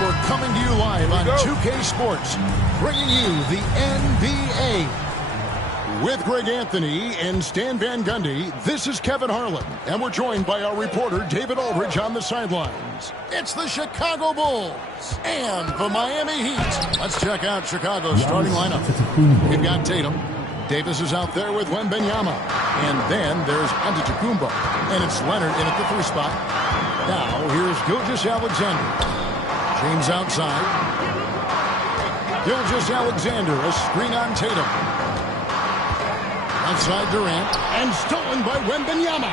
We're coming to you live on 2K Sports, bringing you the NBA. With Greg Anthony and Stan Van Gundy, this is Kevin Harlan, and we're joined by our reporter David Aldridge on the sidelines. It's the Chicago Bulls and the Miami Heat. Let's check out Chicago's starting lineup. We've got Tatum. Davis is out there with Wembanyama. And then there's Antetokounmpo. And it's Leonard in at the 3 spot. Now here's Gilgeous-Alexander. James outside. Gilgeous-Alexander, a screen on Tatum. Outside Durant, and stolen by Wembanyama.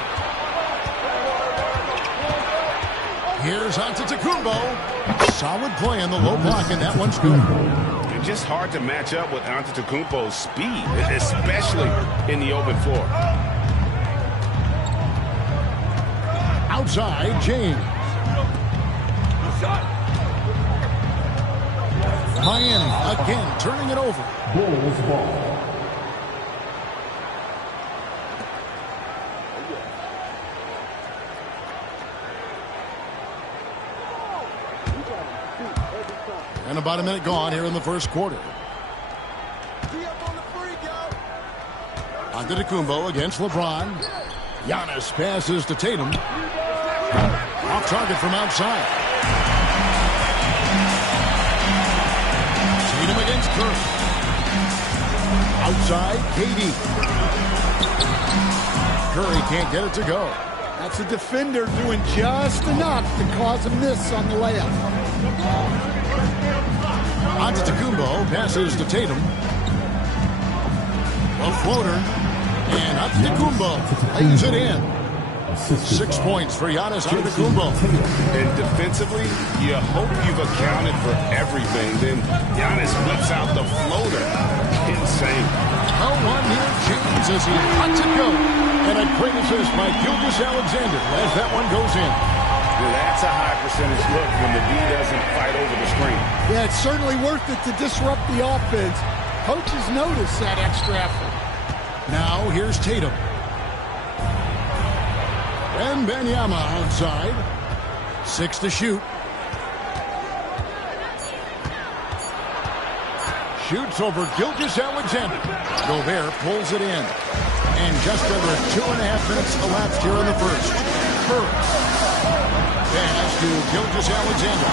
Here's Antetokounmpo. Solid play on the low block, and that one's good. It's just hard to match up with Antetokounmpo's speed, especially in the open floor. Outside, James. Miami again turning it over. Bulls ball. And about a minute gone here in the first quarter. Antetokounmpo against LeBron. Giannis passes to Tatum. Off target from outside. Tatum against Curry. Outside, KD. Curry can't get it to go. That's a defender doing just enough to cause a miss on the layup. Antetokounmpo passes to Tatum. A floater. And Antetokounmpo lays it in. 6 points for Giannis Antetokounmpo. And defensively, you hope you've accounted for everything. Then Giannis whips out the floater. Insane. No one near James as he lets it go. And a great assist by Gilgeous-Alexander as that one goes in. That's a high percentage look when the D doesn't fight over the screen. Yeah, it's certainly worth it to disrupt the offense. Coaches notice that extra effort. Now here's Tatum. And Wembanyama outside. 6 to shoot. Shoots over Gilgeous-Alexander. Gobert pulls it in. And just under 2.5 minutes elapsed here in the first. Pass to Gilgeous-Alexander.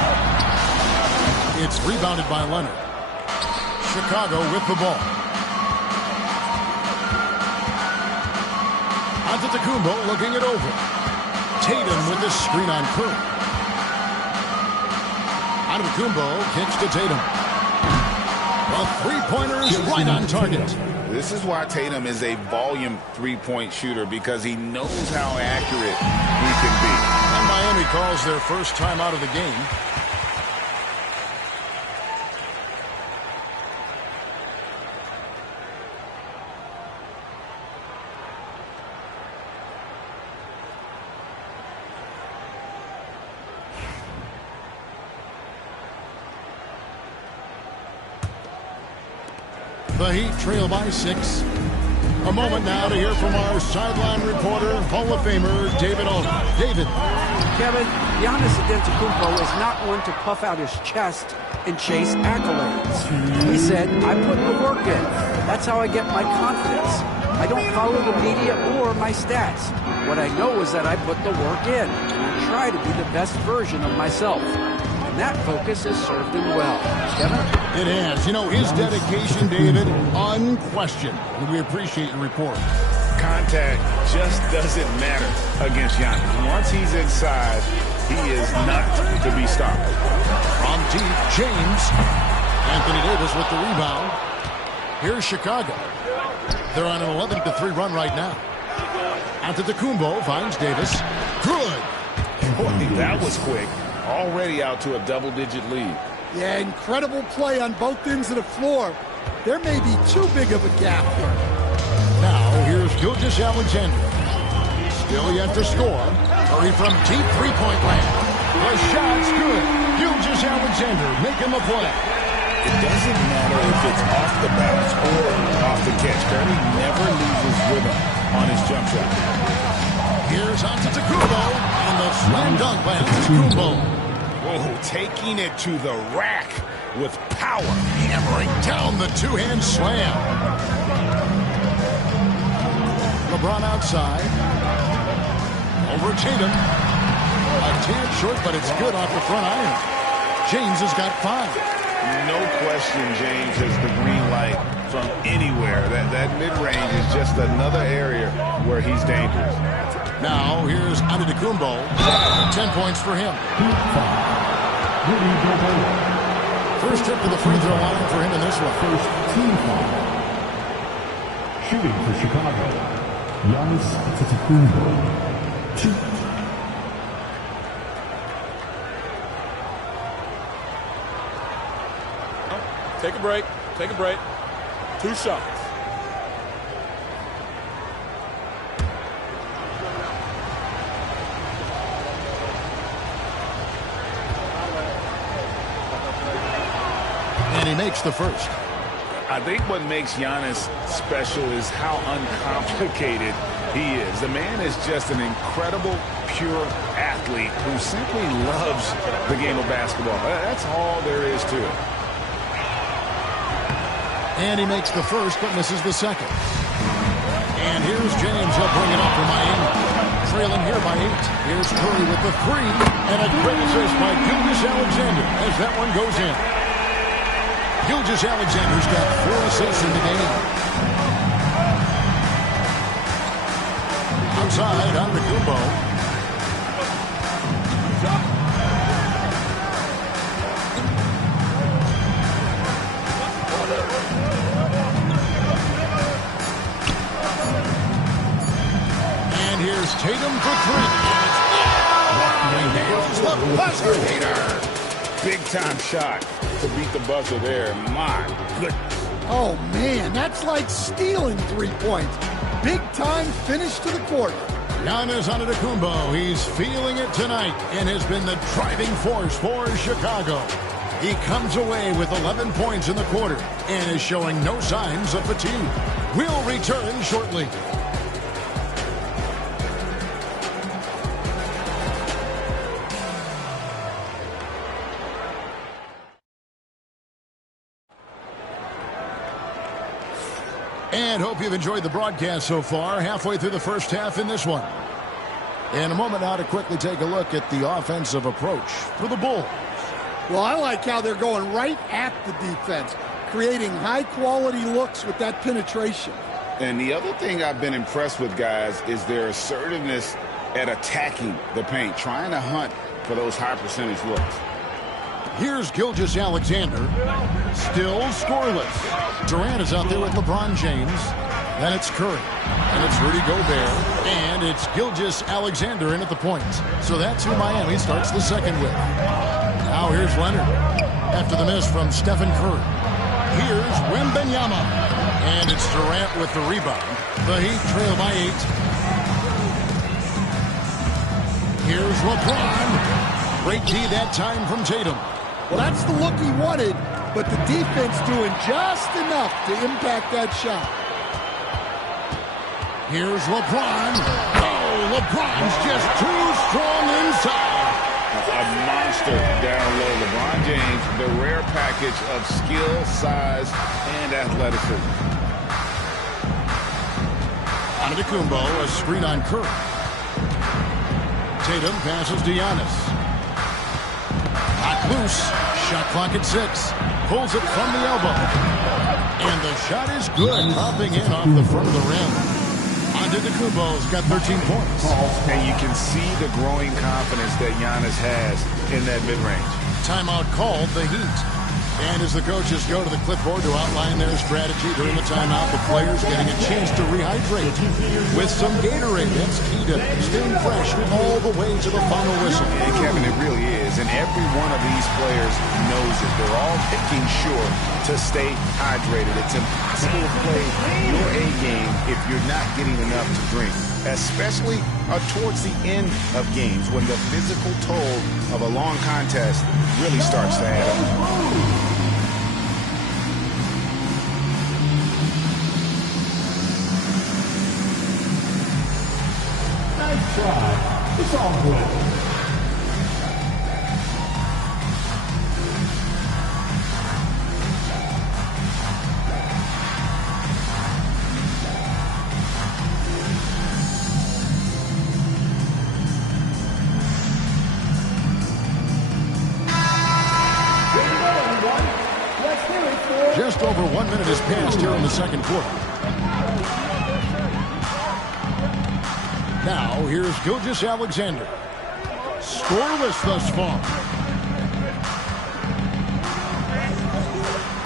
It's rebounded by Leonard. Chicago with the ball. Antetokounmpo looking it over. Tatum with the screen on Curry. Antetokounmpo kicks to Tatum. The three-pointer is right on target. This is why Tatum is a volume three-point shooter, because he knows how accurate he can be. And Miami calls their first time out of the game. The Heat trail by 6. A moment now to hear from our sideline reporter, Hall of Famer David Aldridge. David. Kevin, Giannis Antetokounmpo is not one to puff out his chest and chase accolades. He said, I put the work in. That's how I get my confidence. I don't follow the media or my stats. What I know is that I put the work in, and I try to be the best version of myself. And that focus has served him well. Kevin? It has. You know, his dedication, David, unquestioned. And we appreciate your report. Contact just doesn't matter against Giannis. Once he's inside, he is not to be stopped. From deep, James. Anthony Davis with the rebound. Here's Chicago. They're on an 11-3 run right now. Antetokounmpo finds Davis. Good. Boy, that was quick. Already out to a double-digit lead. Yeah, incredible play on both ends of the floor. There may be too big of a gap here. Now, here's Gilgeous-Alexander. Still yet to score. Curry from deep three-point land. The shot's good. Gilgeous-Alexander making the play. It doesn't matter if it's off the bounce or off the catch. Curry never loses rhythm on his jump shot. Here's Antetokounmpo, and the slam dunk by Antetokounmpo. Oh, taking it to the rack with power. Hammering down the two-hand slam. LeBron outside. Over Tatum. A tad short, but it's good off the front iron. James has got 5. No question James has the green light from anywhere. That mid-range is just another area where he's dangerous. Now, here's Antetokounmpo. 10 points for him. First trip to the free throw line for him in this one. First team foul. Shooting for Chicago, Giannis Antetokounmpo. 2. Take a break. Take a break. 2 shots. And he makes the first. I think what makes Giannis special is how uncomplicated he is. The man is just an incredible, pure athlete who simply loves the game of basketball. That's all there is to it. And he makes the first, but misses the second. And here's James. He'll bring it up for Miami. Trailing here by 8. Here's Curry with the 3. And a great assist by Gilgeous-Alexander as that one goes in. Gilgeous-Alexander's got 4 assists in the game. Outside, Antetokounmpo. Here's Tatum for three. He nails the buzzer beater. Big-time shot to beat the buzzer there. My goodness. Oh, man, that's like stealing 3 points. Big-time finish to the quarter. Giannis Antetokounmpo, he's feeling it tonight and has been the driving force for Chicago. He comes away with 11 points in the quarter and is showing no signs of fatigue. We'll return shortly. And hope you've enjoyed the broadcast so far. Halfway through the first half in this one. In a moment now to quickly take a look at the offensive approach for the Bulls. Well, I like how they're going right at the defense, creating high-quality looks with that penetration. And the other thing I've been impressed with, guys, is their assertiveness at attacking the paint, trying to hunt for those high-percentage looks. Here's Gilgeous-Alexander, still scoreless. Durant is out there with LeBron James. Then it's Curry, and it's Rudy Gobert, and it's Gilgeous-Alexander in at the point. So that's who Miami starts the second with. Now here's Leonard after the miss from Stephen Curry. Here's Wembanyama, and it's Durant with the rebound. The Heat trail by 8. Here's LeBron. Great D that time from Tatum. Well, that's the look he wanted, but the defense doing just enough to impact that shot. Here's LeBron. Oh, LeBron's just too strong inside. A monster down low. LeBron James, the rare package of skill, size, and athleticism. Antetokounmpo, a screen on Curry. Tatum passes to Giannis. Hot loose. Shot clock at 6. Pulls it from the elbow. And the shot is good. Popping in off the front of the rim. Antetokounmpo's got 13 points. And you can see the growing confidence that Giannis has in that mid-range. Timeout called, the Heat. And as the coaches go to the clipboard to outline their strategy during the timeout, the players getting a chance to rehydrate with some Gatorade. That's key to staying fresh all the way to the final whistle. And Kevin, it really is. And every one of these players knows it. They're all making sure to stay hydrated. It's impossible to play your A game if you're not getting enough to drink, especially towards the end of games when the physical toll of a long contest really starts to add up. Try. It's all good. Just over 1 minute has passed here in the second quarter. Now, here's Gilgeous-Alexander. Scoreless thus far.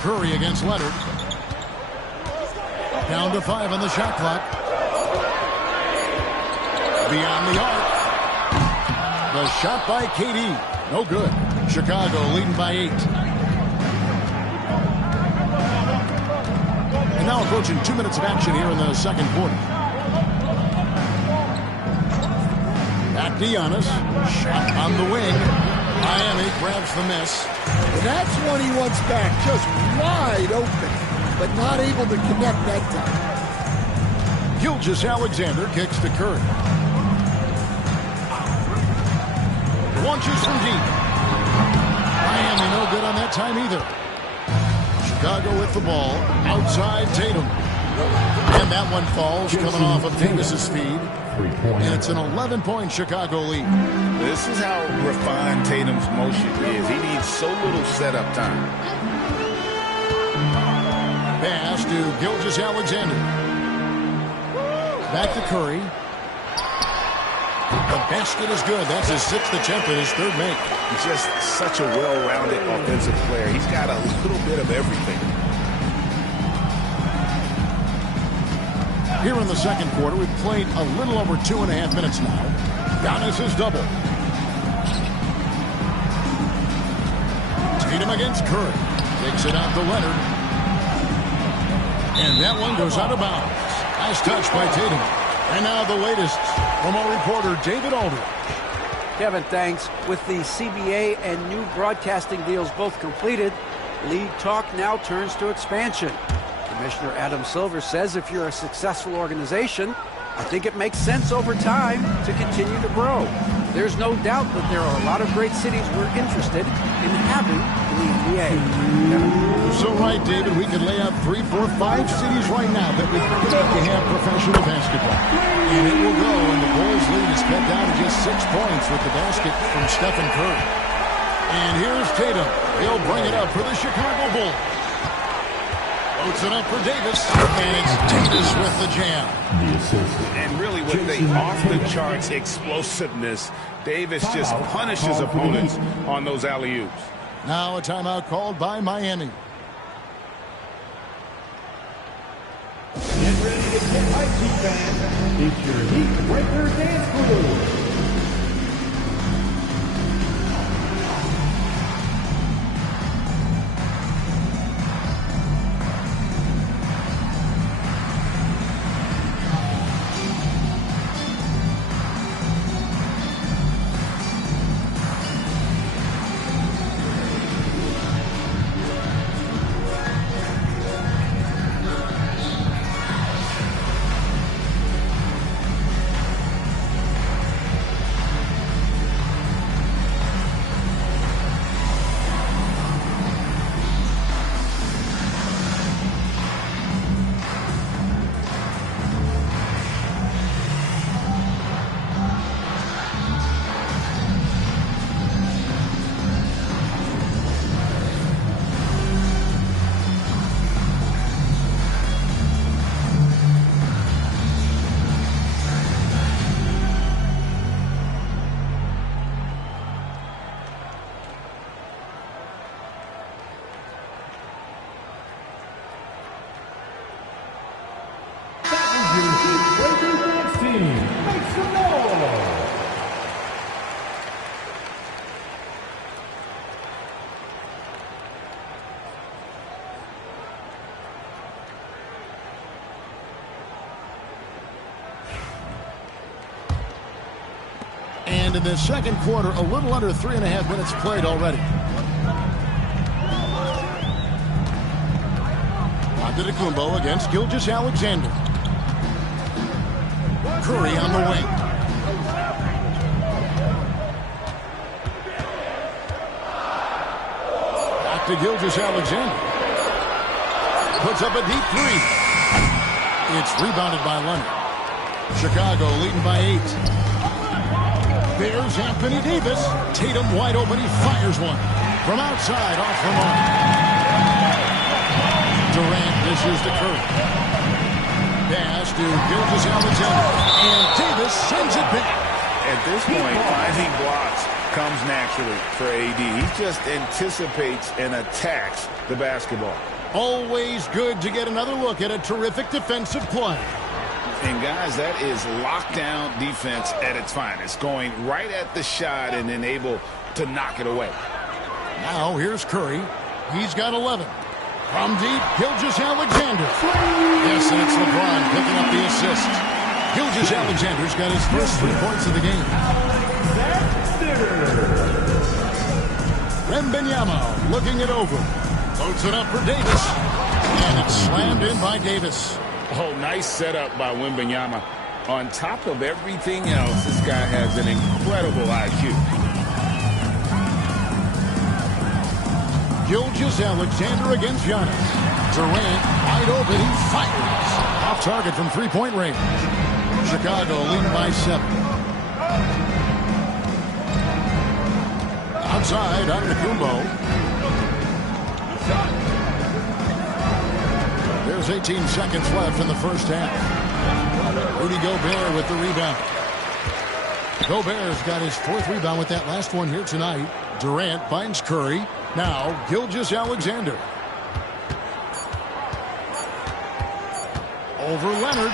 Curry against Leonard. Down to 5 on the shot clock. Beyond the arc. The shot by KD. No good. Chicago leading by 8. And now approaching 2 minutes of action here in the second quarter. Back to Giannis. Shot on the wing. Miami grabs the miss. And that's one he wants back. Just wide open, but not able to connect that time. Gilgeous-Alexander kicks to Curry. Launches from deep. Miami no good on that time either. Chicago with the ball. Outside Tatum. And that one falls coming off of Davis's feed. And it's an 11-point Chicago lead. This is how refined Tatum's motion is. He needs so little setup time. Pass to Gilgeous-Alexander. Back to Curry. The basket is good. That's his 6th attempt and his 3rd make. He's just such a well-rounded offensive player. He's got a little bit of everything. Here in the second quarter, we've played a little over 2.5 minutes now. Giannis is double. Tatum against Curry. Takes it out to Leonard. And that one goes out of bounds. Nice touch by Tatum. And now the latest from our reporter, David Aldridge. Kevin, thanks. With the CBA and new broadcasting deals both completed, league talk now turns to expansion. Commissioner Adam Silver says if you're a successful organization, I think it makes sense over time to continue to grow. There's no doubt that there are a lot of great cities we're interested in having in the NBA. You're so right, David. We could lay out 3, 4, 5 cities right now that would like to have professional basketball. And it will go, and the Bulls lead is cut down to just 6 points with the basket from Stephen Curry. And here's Tatum. He'll bring it up for the Chicago Bulls. Loads it up for Davis, and it's Davis with the jam. And really with the off-the-charts explosiveness, Davis just punishes opponents on those alley-oops. Now a timeout called by Miami. Get ready to get hyped, fans. It's your Heat Breaker Dance Crew. And in the second quarter, a little under 3.5 minutes played already. Antetokounmpo against Gilgeous-Alexander. Curry on the wing. Back to Gilgeous-Alexander. Puts up a deep three. It's rebounded by Leonard. Chicago leading by 8. There's Anthony Davis. Tatum wide open. He fires one. From outside, off the mark. Durant dishes to Curry. Pass to Gilgeous-Alexander. And Davis sends it back. At this point, finding blocks comes naturally for AD. He just anticipates and attacks the basketball. Always good to get another look at a terrific defensive play. And, guys, that is lockdown defense at its finest, going right at the shot and then able to knock it away. Now here's Curry. He's got 11. From deep, Gilgeous-Alexander. Yes, and it's LeBron picking up the assist. Gilgeous-Alexander's got his first 3 points of the game. Wembanyama looking it over. Loads it up for Davis. And it's slammed in by Davis. Oh, nice setup by Wembanyama. On top of everything else, this guy has an incredible IQ. Gilgeous-Alexander against Giannis. Durant wide open. He fires. Off target from 3-point range. Chicago leading by 7. Outside, Antetokounmpo. There's 18 seconds left in the first half. Rudy Gobert with the rebound. Gobert's got his 4th rebound with that last one here tonight. Durant finds Curry. Now Gilgeous-Alexander. Over Leonard.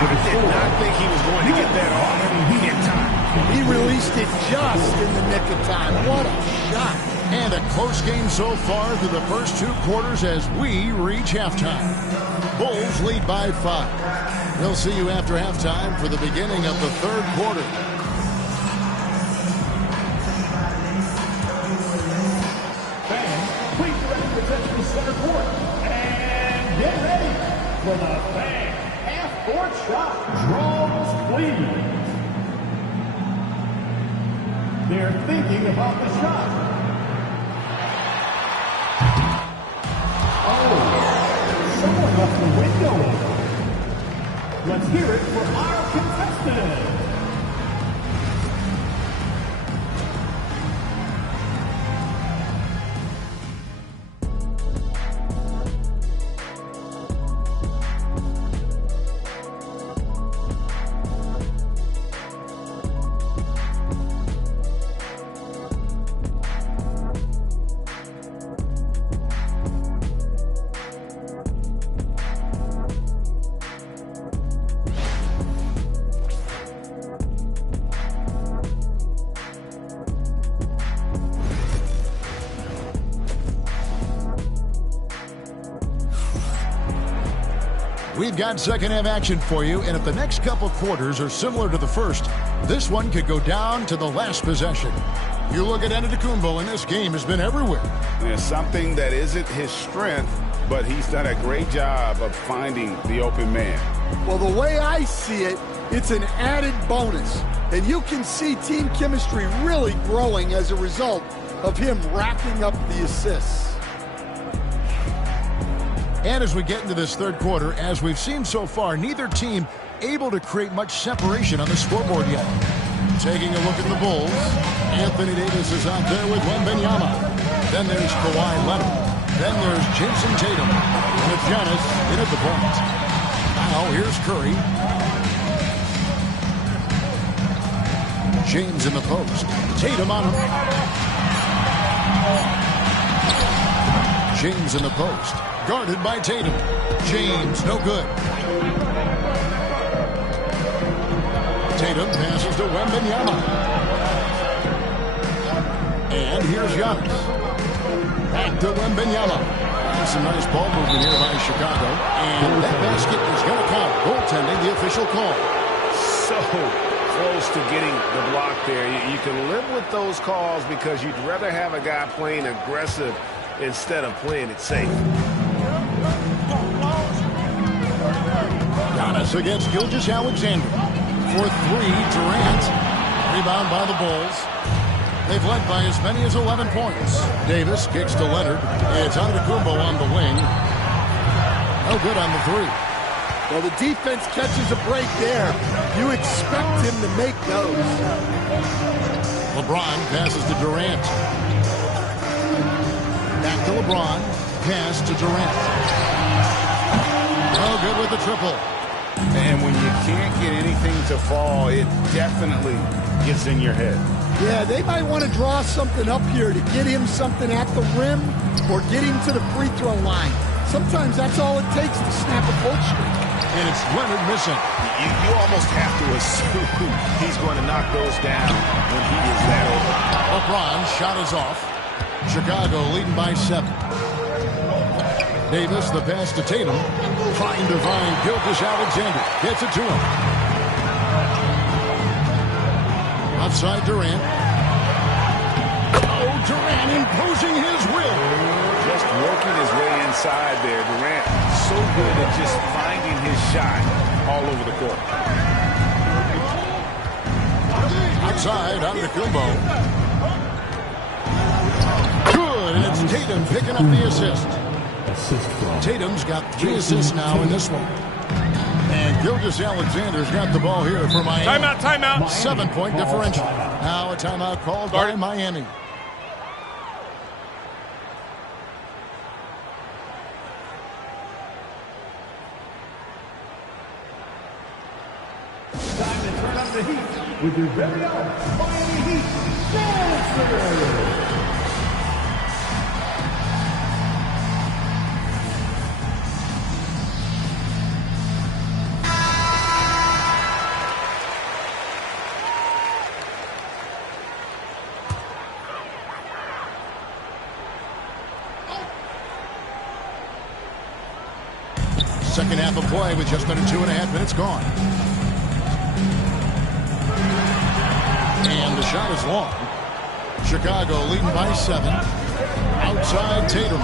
I did not think he was going to get that off in time. He released it just in the nick of time. What a shot. And a close game so far through the first 2 quarters as we reach halftime. Bulls lead by 5. We'll see you after halftime for the beginning of the 3rd quarter. Fans, please direct your attention to center court. And get ready for the Fan half-court shot. Draws, please. They're thinking about the shot. Someone left the window open. Let's hear it for our contestant. We've got second half action for you, and if the next couple quarters are similar to the first, this one could go down to the last possession. You look at Antetokounmpo, and this game has been everywhere. There's something that isn't his strength, but he's done a great job of finding the open man. Well, the way I see it, it's an added bonus. And you can see team chemistry really growing as a result of him racking up the assists. And as we get into this 3rd quarter, as we've seen so far, neither team able to create much separation on the scoreboard yet. Taking a look at the Bulls, Anthony Davis is out there with Wembanyama. Then there's Kawhi Leonard. Then there's Jason Tatum. And it's Giannis in at the point. Now here's Curry. James in the post. Tatum on him. James in the post. Guarded by Tatum. James, no good. Tatum passes to Wembanyama. And here's Giannis. Back to Wembanyama. Some nice ball movement here by Chicago. And that basket is going to count. Goaltending, the official call. So close to getting the block there. You can live with those calls because you'd rather have a guy playing aggressive instead of playing it safe. Giannis against Gilgeous-Alexander. For 3, Durant. Rebound by the Bulls. They've led by as many as 11 points. Davis kicks to Leonard. It's Antetokounmpo on the wing. No good on the 3. Well, the defense catches a break there. You expect him to make those. LeBron passes to Durant. Back to LeBron. Pass to Durant. No good with the triple. And when you can't get anything to fall, it definitely gets in your head. Yeah, they might want to draw something up here to get him something at the rim or get him to the free throw line. Sometimes that's all it takes to snap a cold streak. And it's Leonard missing. You almost have to assume he's going to knock those down when he is that open. LeBron's shot is off. Chicago leading by 7. Davis, the pass to Tatum. Trying to find Gilgeous-Alexander. Gets it to him. Outside Durant. Oh, Durant imposing his will. Just working his way inside there. Durant so good at just finding his shot all over the court. Outside, Antetokounmpo. Good, and it's Tatum picking up the assist. Tatum's got 3 assists now in this one. And Gilgeous-Alexander's got the ball here for Miami. Timeout, timeout. 7-point differential. Now a timeout called by Miami. Time to turn up the heat with your very own Miami Heat Dancer. Second half of play with just under 2.5 minutes gone. And the shot is long. Chicago leading by 7. Outside Tatum.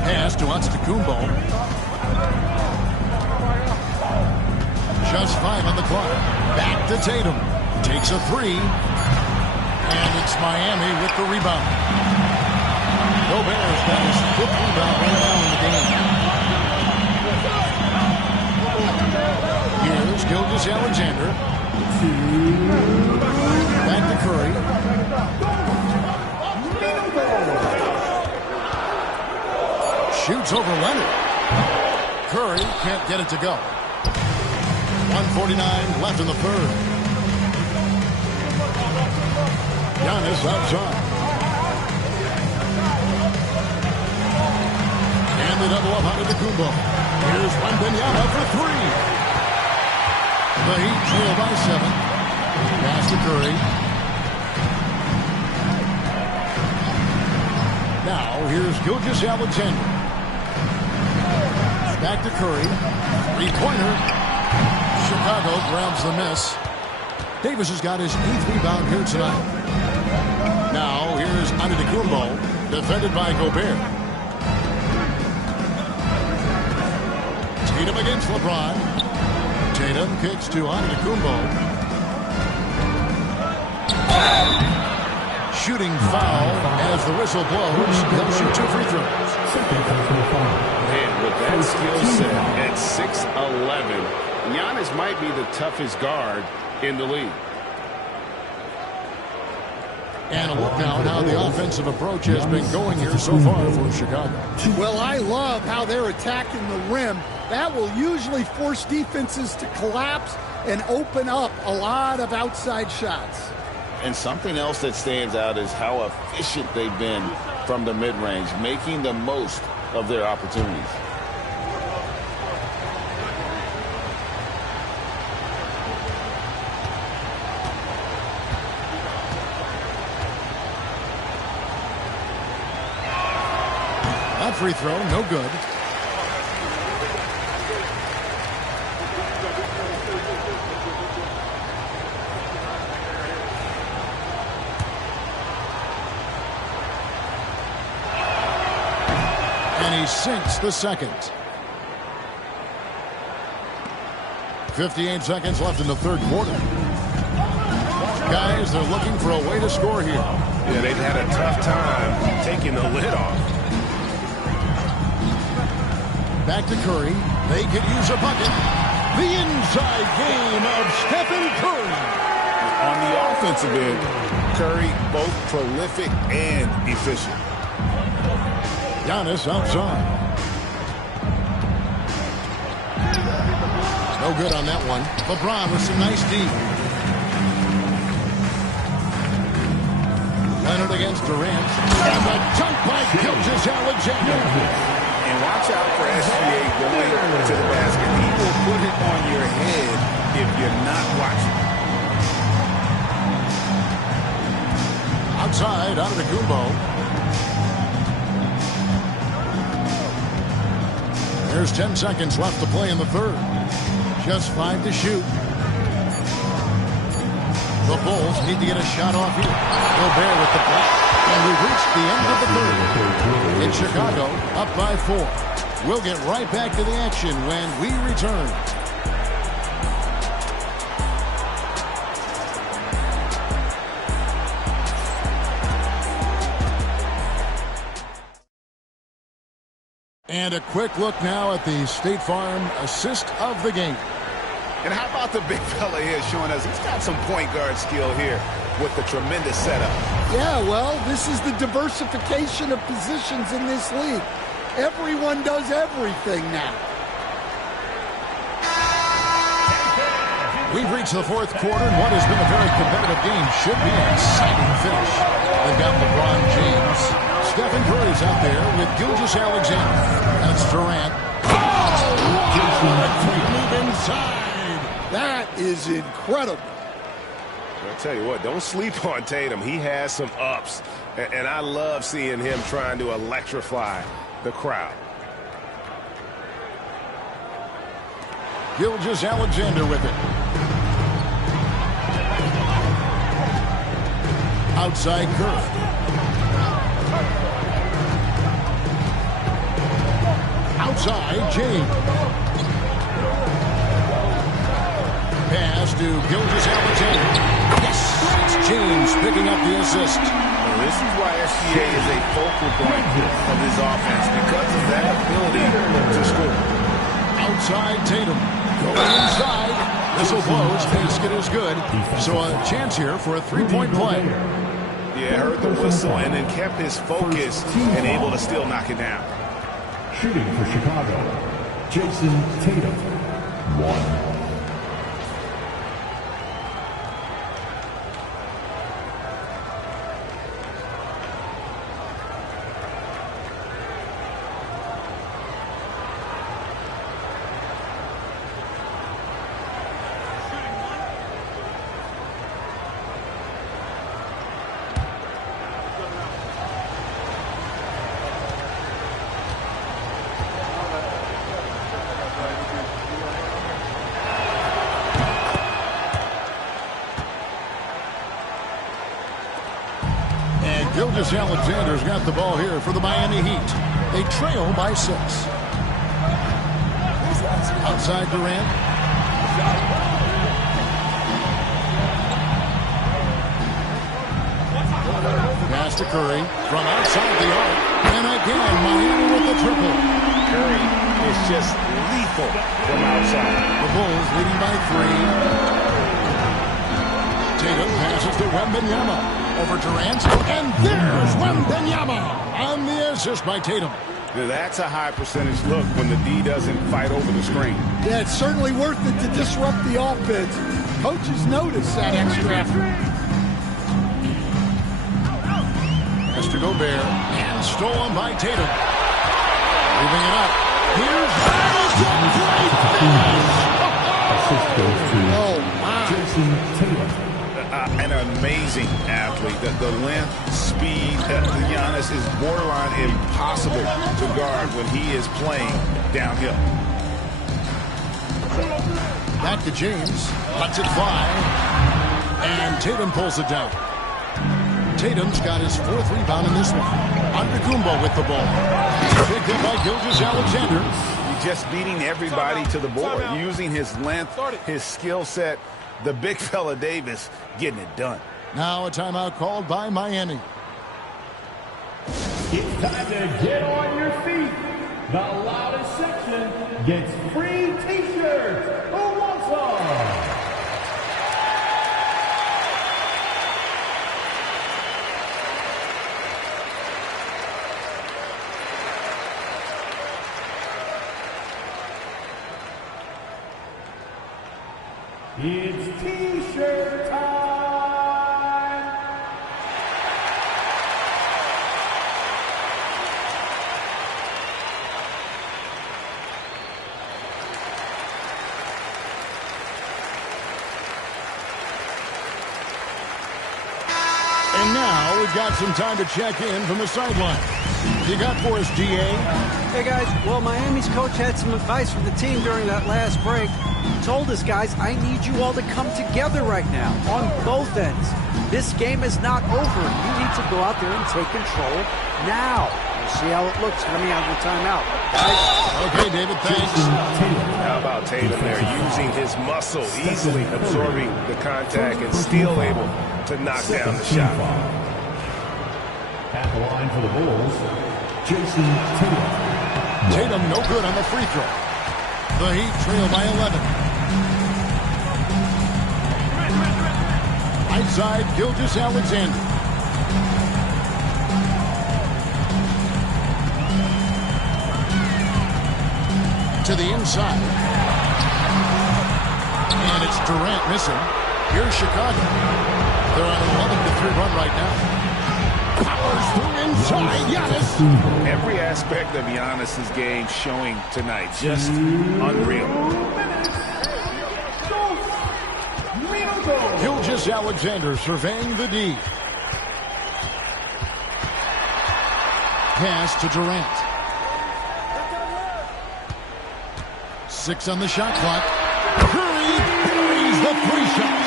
Pass to Antetokounmpo. Just 5 on the clock. Back to Tatum. Takes a 3. And it's Miami with the rebound. Gobert's got his 5th rebound right now in the game. Here's Gilgeous-Alexander. Back to Curry. Shoots over Leonard. Curry can't get it to go. 1:49 left in the third. Giannis outside. And the double up out of the Kumbo. Here's Wembanyama for 3. The Heat trail by 7. Pass to Curry. Now here's Gilgeous-Alexander. Back to Curry. 3-pointer. Chicago grabs the miss. Davis has got his 8th rebound here tonight. Now here's Antetokounmpo, defended by Gobert. Tatum against LeBron. Tatum kicks to Antetokounmpo. Shooting foul as the whistle blows. He'll shoot 2 free throws. Man, with that skill set at 6'11", Giannis might be the toughest guard in the league. And a look now at how the offensive approach has been going here so far for Chicago. Well, I love how they're attacking the rim. That will usually force defenses to collapse and open up a lot of outside shots. And something else that stands out is how efficient they've been from the mid-range, making the most of their opportunities. That free throw, no good. And he sinks the second. 58 seconds left in the third quarter. Guys, they're looking for a way to score here. Yeah, they've had a tough time taking the lid off. Back to Curry. They could use a bucket. The inside game of Stephen Curry. On the offensive end, Curry both prolific and efficient. Giannis outside. No good on that one. LeBron with some nice D. Leonard against Durant. And the dunk by Gilgeous-Alexander. And watch out for SGA going to the basket. He will put it on your head if you're not watching. Outside, out of the Kumbo. There's 10 seconds left to play in the third. Just 5 to shoot. The Bulls need to get a shot off here. Gobert with the block. And we've reached the end of the third. In Chicago, up by 4. We'll get right back to the action when we return. And a quick look now at the State Farm assist of the game. And how about the big fella here showing us he's got some point guard skill here with the tremendous setup. Yeah, well, this is the diversification of positions in this league. Everyone does everything now. We've reached the fourth quarter, and what has been a very competitive game should be an exciting finish. They've got LeBron James. Stephen Curry's out there with Gilgeous-Alexander. That's Durant. Oh, what a quick move inside. That is incredible. I'll tell you what, don't sleep on Tatum. He has some ups, and I love seeing him trying to electrify the crowd. Gilgeous-Alexander with it. Outside Curry. Outside James. Pass to Gilgeous-Alexander. Yes, it's James picking up the assist. Well, this is why SGA is a focal point of this offense, because of that ability to score. Outside Tatum. Going inside. Whistle blows. Basket is good. So a chance here for a three-point play. Yeah, heard the whistle and then kept his focus and able to still knock it down. Shooting for Chicago, Jason Tatum, 1. Gilgeous-Alexander's got the ball here for the Miami Heat. They trail by 6. Outside Durant. Pass to Curry from outside the arc. And again, Miami with the triple. Curry is just lethal from outside. The Bulls leading by 3. Tatum passes to Wembanyama. Over Durant, and there's Wembanyama on the assist by Tatum. That's a high percentage look when the D doesn't fight over the screen. Yeah, it's certainly worth it to disrupt the offense. Coaches notice that extra effort. Pass to Gobert, and stolen by Tatum. Moving it up. Here's Oh, wow. Jason Tatum. An amazing athlete. The length, speed, Giannis is borderline impossible to guard when he is playing downhill. Back to James. Lets it fly. And Tatum pulls it down. Tatum's got his 4th rebound in this one. Antetokounmpo with the ball. Picked up by Gilgeous-Alexander. He's just beating everybody to the board, using his length, his skill set. The big fella Davis getting it done. Now a timeout called by Miami. It's time to get on your feet. The loudest section gets free T-shirts. Who wants one? It's T-shirt time! And now we've got some time to check in from the sideline. You got for us, GA? Hey, guys. Well, Miami's coach had some advice for the team during that last break. Told us, guys, I need you all to come together right now on both ends. This game is not over. You need to go out there and take control now. We'll see how it looks coming out of the timeout. Okay, David, thanks. How about Tatum there, using his muscle, easily absorbing the contact and still able to knock down the shot. At the line for the Bulls, Jason Tatum. Tatum no good on the free throw. The Heat trail by 11. Outside Gilgeous-Alexander. To the inside. And it's Durant missing. Here's Chicago. They're on an 11-3 run right now. Powers through inside. Giannis. Every aspect of Giannis's game showing tonight. Just unreal. Gilgeous-Alexander surveying the D. Pass to Durant. 6 on the shot clock. Curry buries the 3 shots.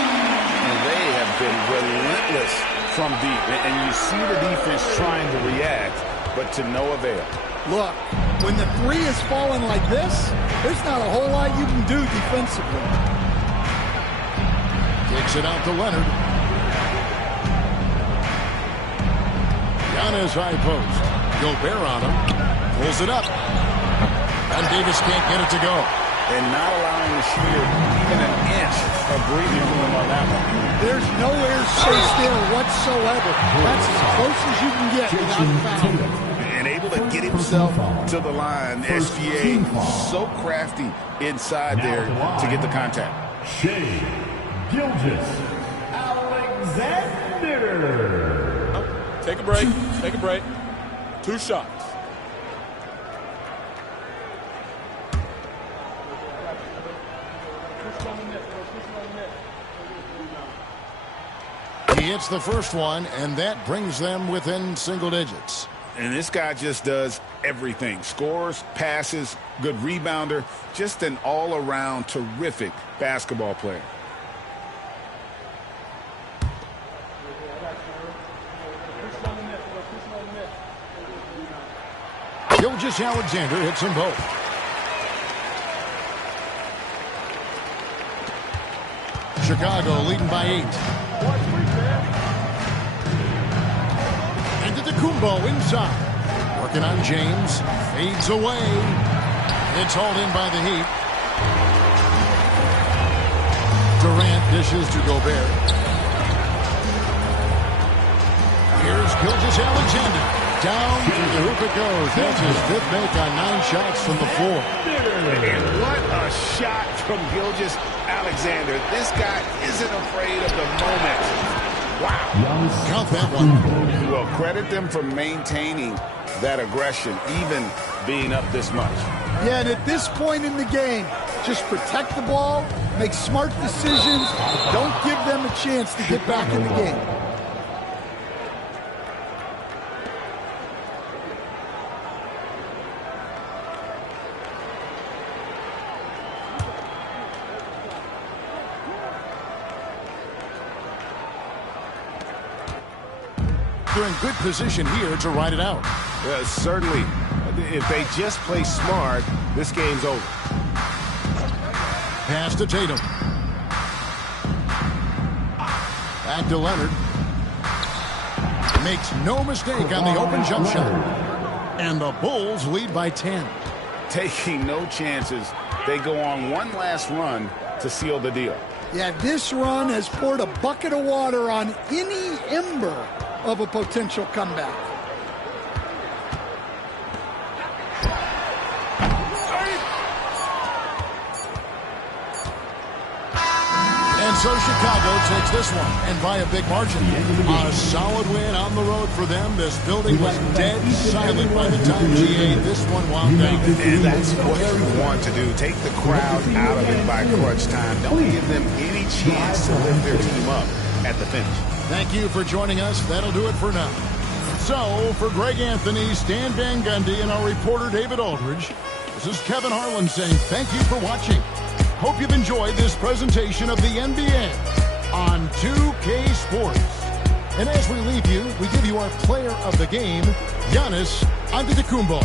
And they have been relentless from deep. And you see the defense trying to react, but to no avail. Look, when the 3 is falling like this, there's not a whole lot you can do defensively. Kicks it out to Leonard. Giannis high post. Gobert on him. Pulls it up. And Davis can't get it to go. And not allowing the shooter even an inch of breathing room on that one. There's nowhere space there whatsoever. That's as close as you can get without foul. And able to get himself to the line. SGA so crafty inside there to get the contact. Shai Gilgeous-Alexander. Take a break. Take a break. 2 shots. He hits the first one, and that brings them within single digits. And this guy just does everything. Scores, passes, good rebounder. Just an all-around terrific basketball player. Gilgeous-Alexander hits them both. Chicago leading by 8. Antetokounmpo inside. Working on James. Fades away. It's hauled in by the Heat. Durant dishes to Gobert. Here's Gilgeous-Alexander. Down to the hoop it goes. That's his 5th make on 9 shots from the floor. And what a shot from Gilgeous-Alexander. This guy isn't afraid of the moment. Wow. Count that one. Well, credit them for maintaining that aggression, even being up this much. Yeah, and at this point in the game, just protect the ball, make smart decisions, don't give them a chance to get back in the game. They're in good position here to ride it out. Certainly. If they just play smart, this game's over. Pass to Tatum. Back to Leonard. Makes no mistake on the open jump shot. And the Bulls lead by 10. Taking no chances. They go on one last run to seal the deal. Yeah, this run has poured a bucket of water on any ember of a potential comeback. And so Chicago takes this one, and by a big margin. A solid win on the road for them. This building was dead silent by the time GA this one wound down. And that's what you want to do. Take the crowd out of it by crunch time. Don't give them any chance to lift their team up at the finish. Thank you for joining us. That'll do it for now. So, for Greg Anthony, Stan Van Gundy, and our reporter David Aldridge, this is Kevin Harlan saying thank you for watching. Hope you've enjoyed this presentation of the NBA on 2K Sports. And as we leave you, we give you our player of the game, Giannis Antetokounmpo.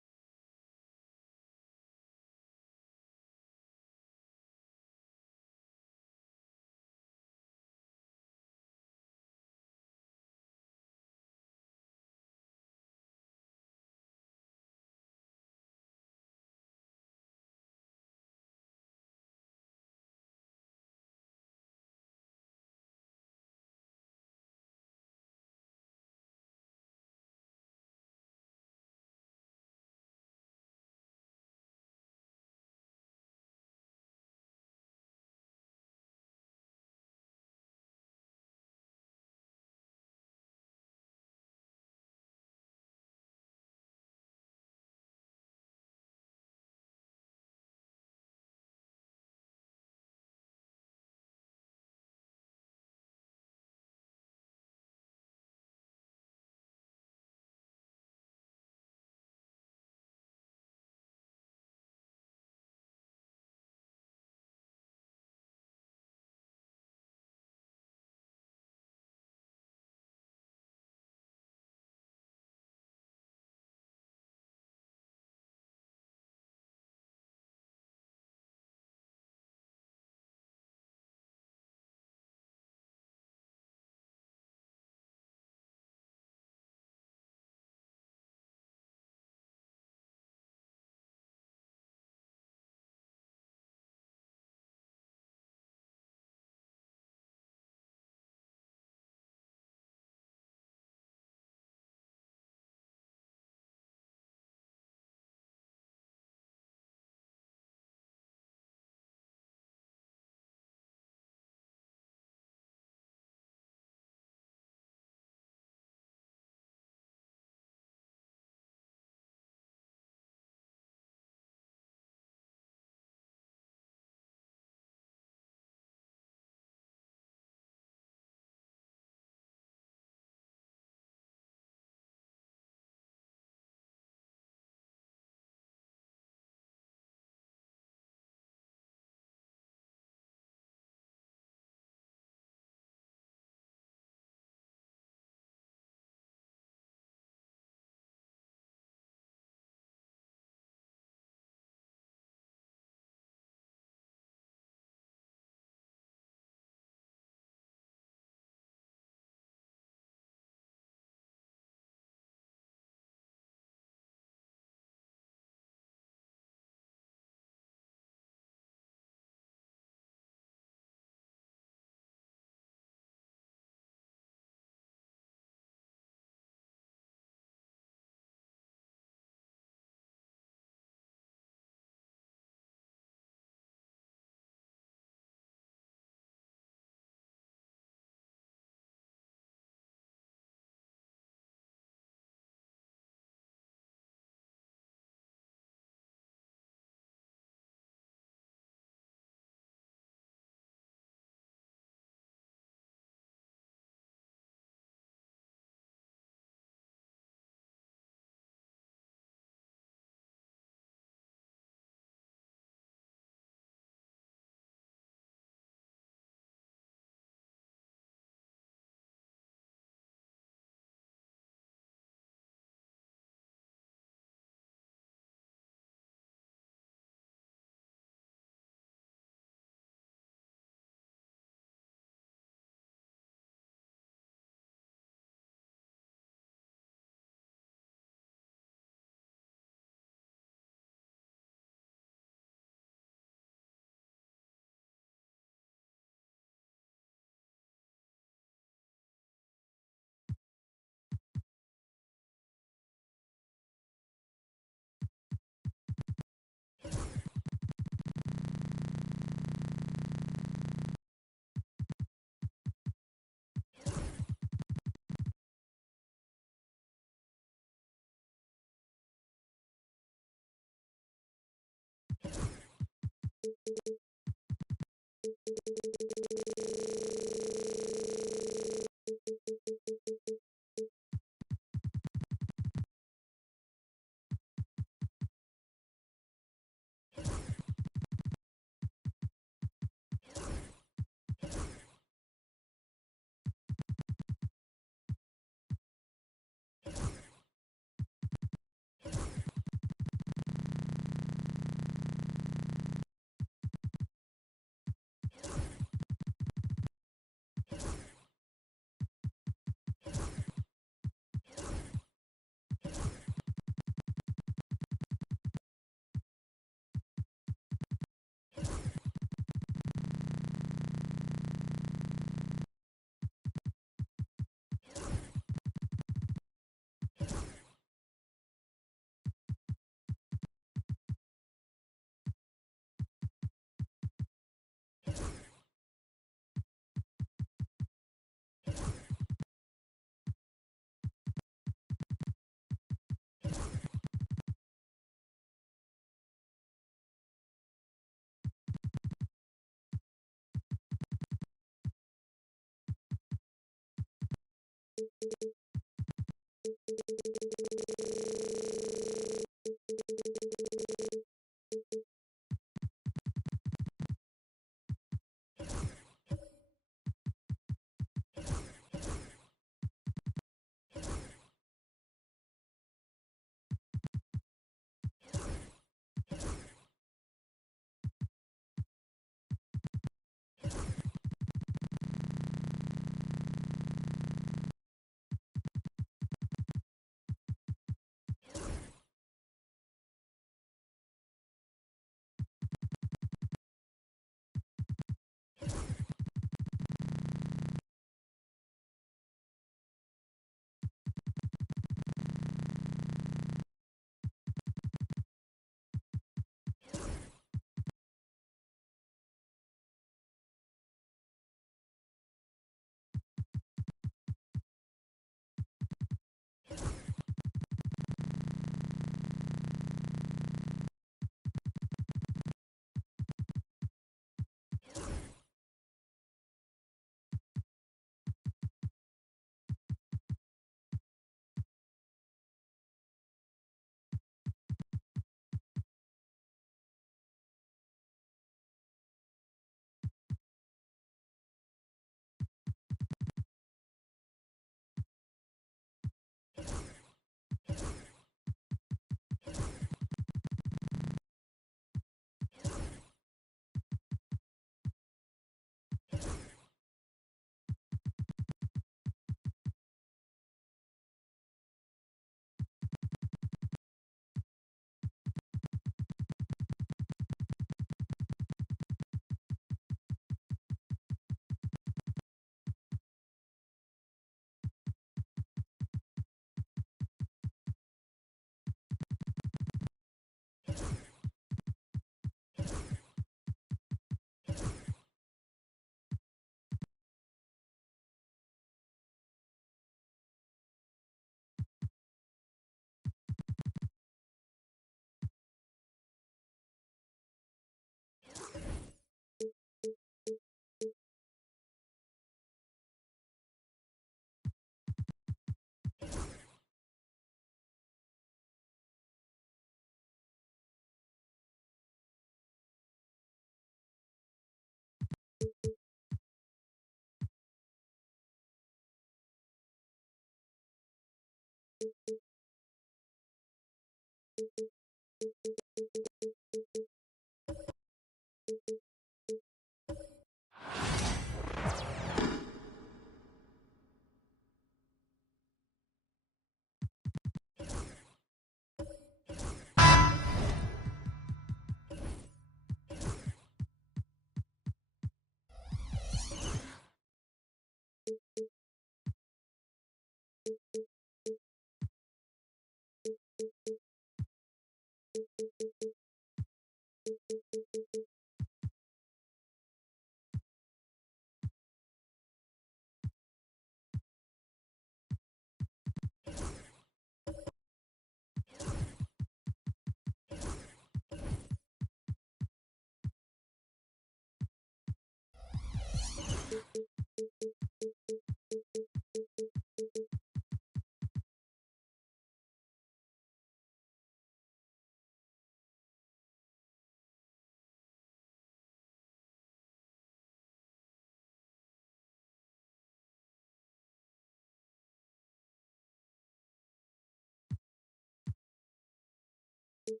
Greetings,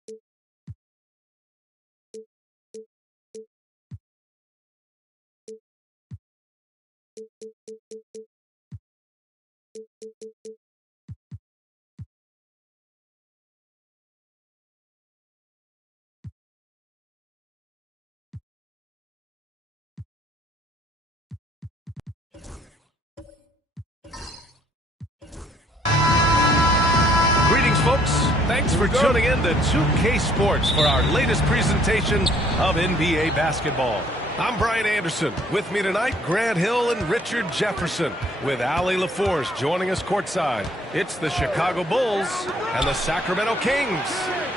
folks. Thanks for tuning in to 2K Sports for our latest presentation of NBA basketball. I'm Brian Anderson. With me tonight, Grant Hill and Richard Jefferson, with Allie LaForce joining us courtside. It's the Chicago Bulls and the Sacramento Kings.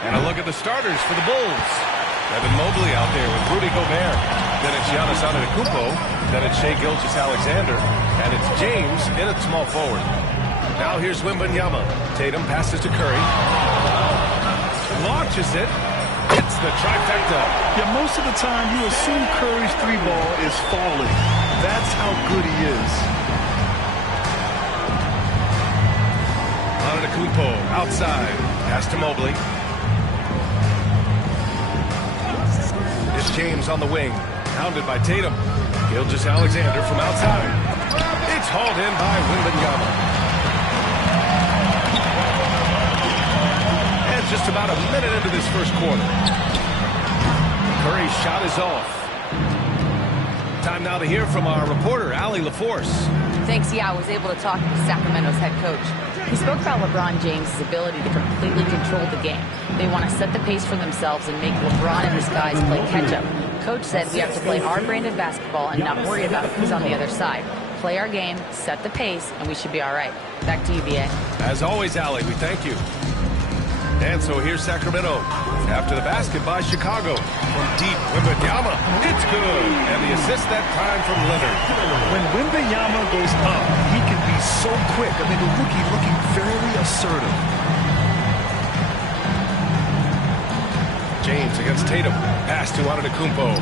And a look at the starters for the Bulls. Evan Mobley out there with Rudy Gobert. Then it's Giannis Antetokounmpo. Then it's Shai Gilgeous-Alexander. And it's James in at small forward. Now here's Wembanyama. Tatum passes to Curry. Launches it. It's the trifecta. Yeah, most of the time you assume Curry's three ball is falling. That's how good he is. Antetokounmpo outside. Pass to Mobley. It's James on the wing. Pounded by Tatum. Gilgeous-Alexander from outside. It's hauled in by Wembanyama. Just about a minute into this first quarter. Curry's shot is off. Time now to hear from our reporter, Allie LaForce. Thanks, yeah, I was able to talk to Sacramento's head coach. He spoke about LeBron James' ability to completely control the game. They want to set the pace for themselves and make LeBron and his guys play catch-up. Coach said we have to play our brand of basketball and not worry about who's on the other side. Play our game, set the pace, and we should be all right. Back to you, B.A. As always, Allie, we thank you. And so here's Sacramento. After the basket by Chicago. From deep, Wembanyama. It's good. And the assist that time from Leonard. When Wembanyama goes up, he can be so quick. I mean, the rookie looking very assertive. James against Tatum. Pass to Antetokounmpo.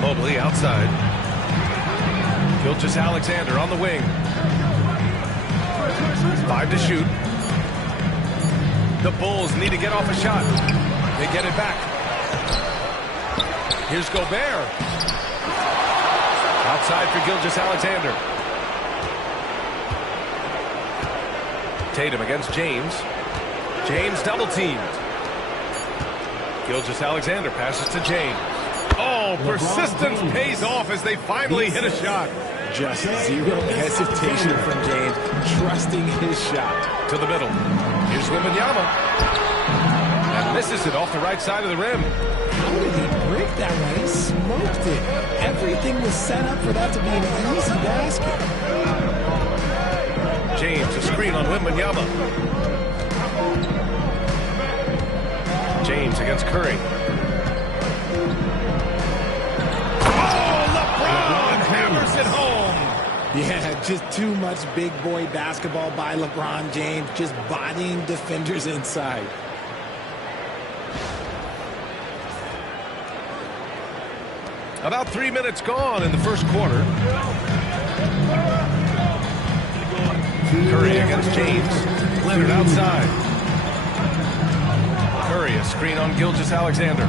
Mobley outside. Gilgeous-Alexander on the wing. 5 to shoot. The Bulls need to get off a shot. They get it back. Here's Gobert. Outside for Gilgeous-Alexander. Tatum against James. James double-teamed. Gilgeous-Alexander passes to James. Oh, persistence pays off as they finally hit a shot. Just zero hesitation from James, trusting his shot. To the middle. Here's Wembanyama. And misses it off the right side of the rim. How did he break that one? He smoked it. Everything was set up for that to be an easy basket. James, a screen on Wembanyama. James against Curry. Oh, LeBron hammers it home. Yeah, just too much big boy basketball by LeBron James, just bodying defenders inside. About 3 minutes gone in the first quarter. Curry against James. Leonard outside. Curry, a screen on Gilgeous-Alexander.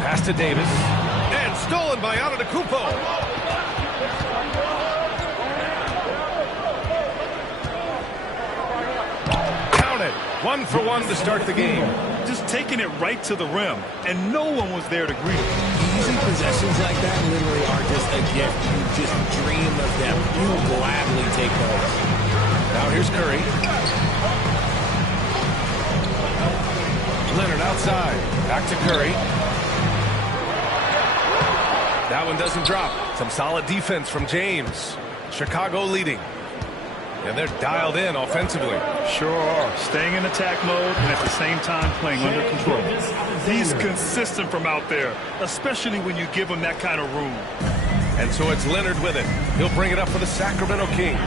Pass to Davis. And stolen by Antetokounmpo. Count it. 1 for 1 to start the game. Just taking it right to the rim, and no one was there to greet him. Easy possessions like that literally are just a gift. You just dream of them. You will gladly take those. Now here's Curry. Leonard outside. Back to Curry. That one doesn't drop. Some solid defense from James. Chicago leading. And they're dialed in offensively. Sure are. Staying in attack mode and at the same time playing under control. He's consistent from out there, especially when you give him that kind of room. And so it's Leonard with it. He'll bring it up for the Sacramento Kings.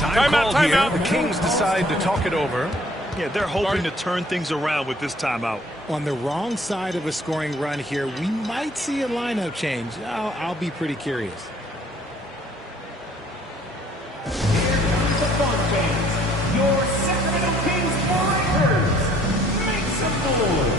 Time called here. The Kings decide to talk it over. Yeah, they're hoping to turn things around with this timeout. On the wrong side of a scoring run here, we might see a lineup change. I'll be pretty curious. Your Sacramento Kings Warriors make some Bulls.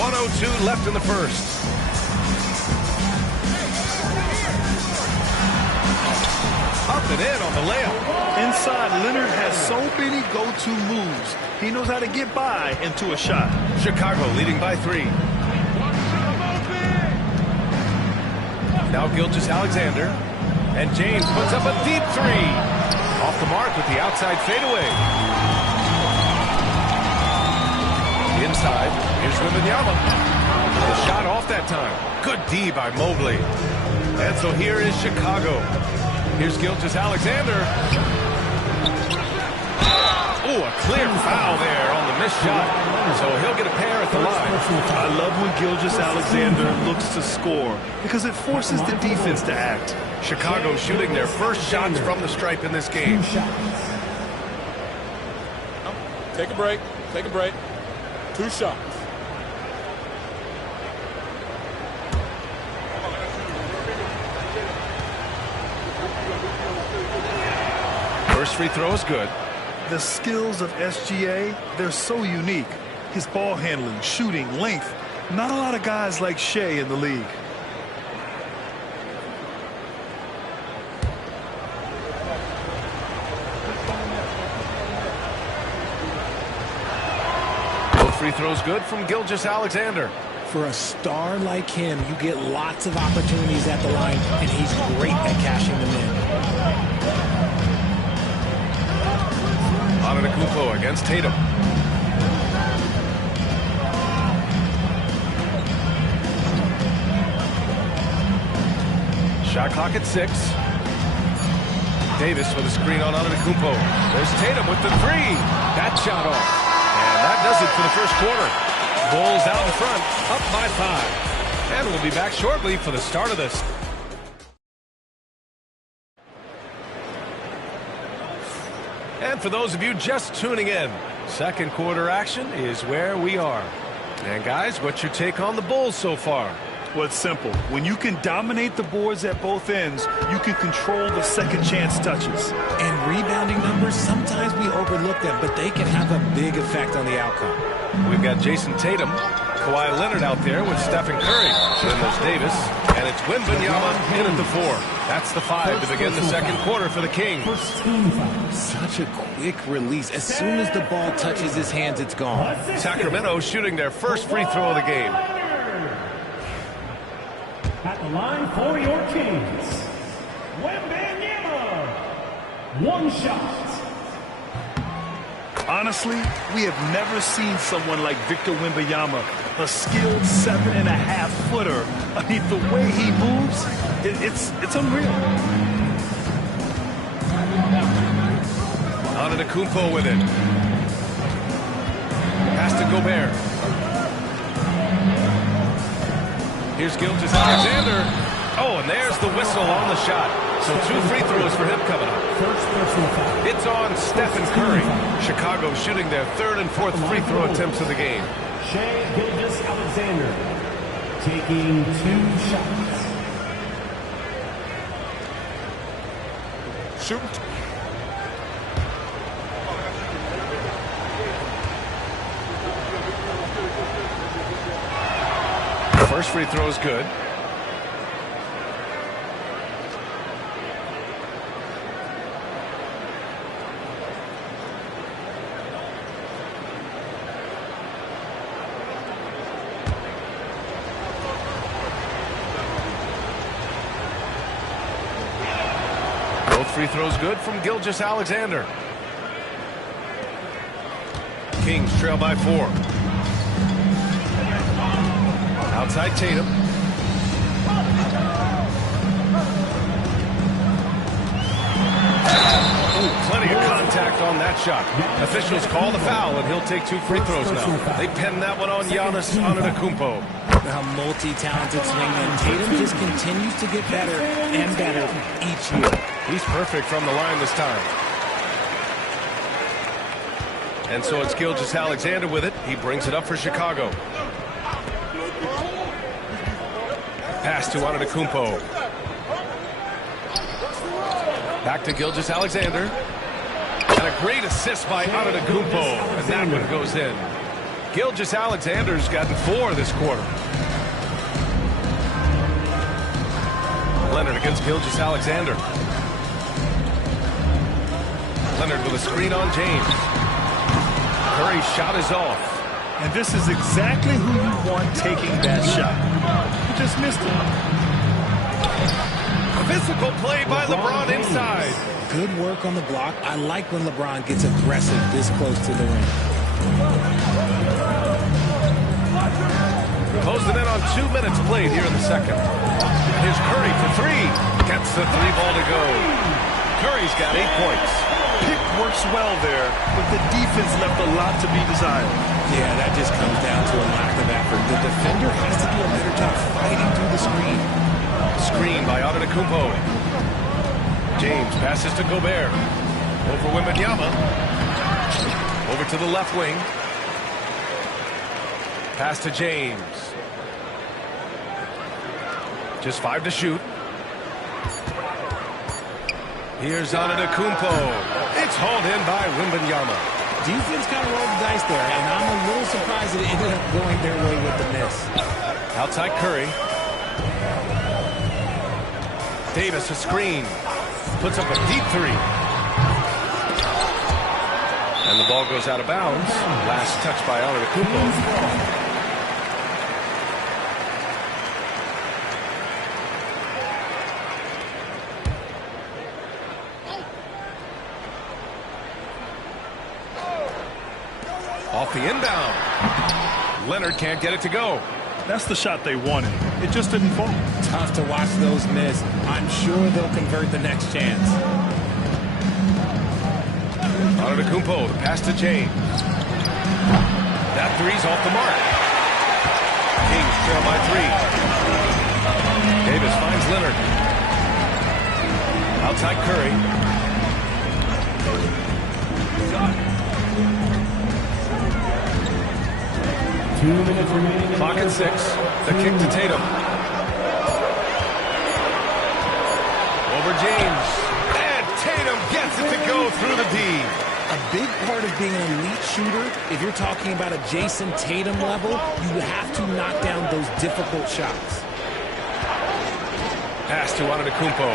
.102 left in the first. Up and in on the layup. Inside, Leonard has so many go-to moves. He knows how to get by into a shot. Chicago leading by 3. Now Gilgeous-Alexander. And James puts up a deep 3. Off the mark with the outside fadeaway. Inside, here's Wembanyama. The shot off that time. Good D by Mobley. And so here is Chicago. Here's Gilgeous-Alexander. Oh, a clear foul there on the missed shot. So he'll get a pair at the line. I love when Gilgeous-Alexander looks to score because it forces the defense to act. Chicago shooting their first shots from the stripe in this game. Take a break. Take a break. 2 shots. First free throw is good. The skills of SGA, they're so unique. His ball handling, shooting, length. Not a lot of guys like Shea in the league. Free throws good from Gilgeous-Alexander. For a star like him, you get lots of opportunities at the line, and he's great at cashing them in. Antetokounmpo against Tatum. Shot clock at 6. Davis with a screen on Antetokounmpo. There's Tatum with the 3. That shot off. And that does it for the first quarter. Bulls out in front, up by 5. And we'll be back shortly for the start of this. And for those of you just tuning in, second quarter action is where we are. And guys, what's your take on the Bulls so far? Well, it's simple. When you can dominate the boards at both ends, you can control the second chance touches. And rebounding numbers, sometimes we overlook them, but they can have a big effect on the outcome. We've got Jason Tatum, Kawhi Leonard out there with Stephen Curry. Then there's Davis, and it's Wembanyama in at the 4. That's the 5 to begin the second quarter for the Kings. Such a quick release. As soon as the ball touches his hands, it's gone. Sacramento shooting their first free throw of the game. At the line for your Kings, Wembanyama. 1 shot. Honestly, we have never seen someone like Victor Wembanyama, a skilled 7.5-footer. I mean, the way he moves, it's unreal. Antetokounmpo with it. Pass to Gobert. Here's Gilgeous-Alexander. Oh, and there's the whistle on the shot. So 2 free throws for him coming up. It's on Stephen Curry. Chicago shooting their 3rd and 4th free throw attempts of the game. Shai Gilgeous-Alexander taking 2 shots. Shoot. First free throw is good. Both free throws good from Gilgeous-Alexander. Kings trail by 4. Outside Tatum. Ooh, plenty of contact on that shot. Officials call the foul, and he'll take 2 free throws now. They pen that one on Giannis Antetokounmpo. A multi-talented swingman. Tatum just continues to get better and better each year. He's perfect from the line this time. And so it's Gilgeous-Alexander with it. He brings it up for Chicago. Pass to Antetokounmpo. Back to Gilgeous-Alexander. And a great assist by Antetokounmpo. And that one goes in. Gilgeous-Alexander's gotten 4 this quarter. Leonard against Gilgeous-Alexander. Leonard with a screen on James. Curry's shot is off. And this is exactly who you want taking that shot. He just missed it. A physical play by LeBron inside. Good work on the block. I like when LeBron gets aggressive this close to the rim. Closing in on 2 minutes played here in the second. Here's Curry for 3. Gets the 3 ball to go. Curry's got 8 points. Pick works well there, but the defense left a lot to be desired. Yeah, that just comes down to a lack of effort. The defender has to do a better job fighting through the screen. Screen by Antetokounmpo. James passes to Gobert. Over Wembanyama. Over to the left wing. Pass to James. Just 5 to shoot. Here's Antetokounmpo. It's hauled in by Wembanyama. Defense kind of rolled the dice there, and I'm a little surprised that it ended up going their way with the miss. Outside Curry. Davis a screen. Puts up a deep 3. And the ball goes out of bounds. Last touch by Antetokounmpo. Off the inbound. Leonard can't get it to go. That's the shot they wanted. It just didn't fall. Tough to watch those miss. I'm sure they'll convert the next chance. Antetokounmpo, the pass to James. That 3's off the mark. Kings trail by 3. Davis finds Leonard. Outside Curry. 2 minutes remaining. Clock at 6. The kick to Tatum. Over James. And Tatum gets it to go through the D. A big part of being an elite shooter, if you're talking about a Jason Tatum level, you have to knock down those difficult shots. Pass to Antetokounmpo.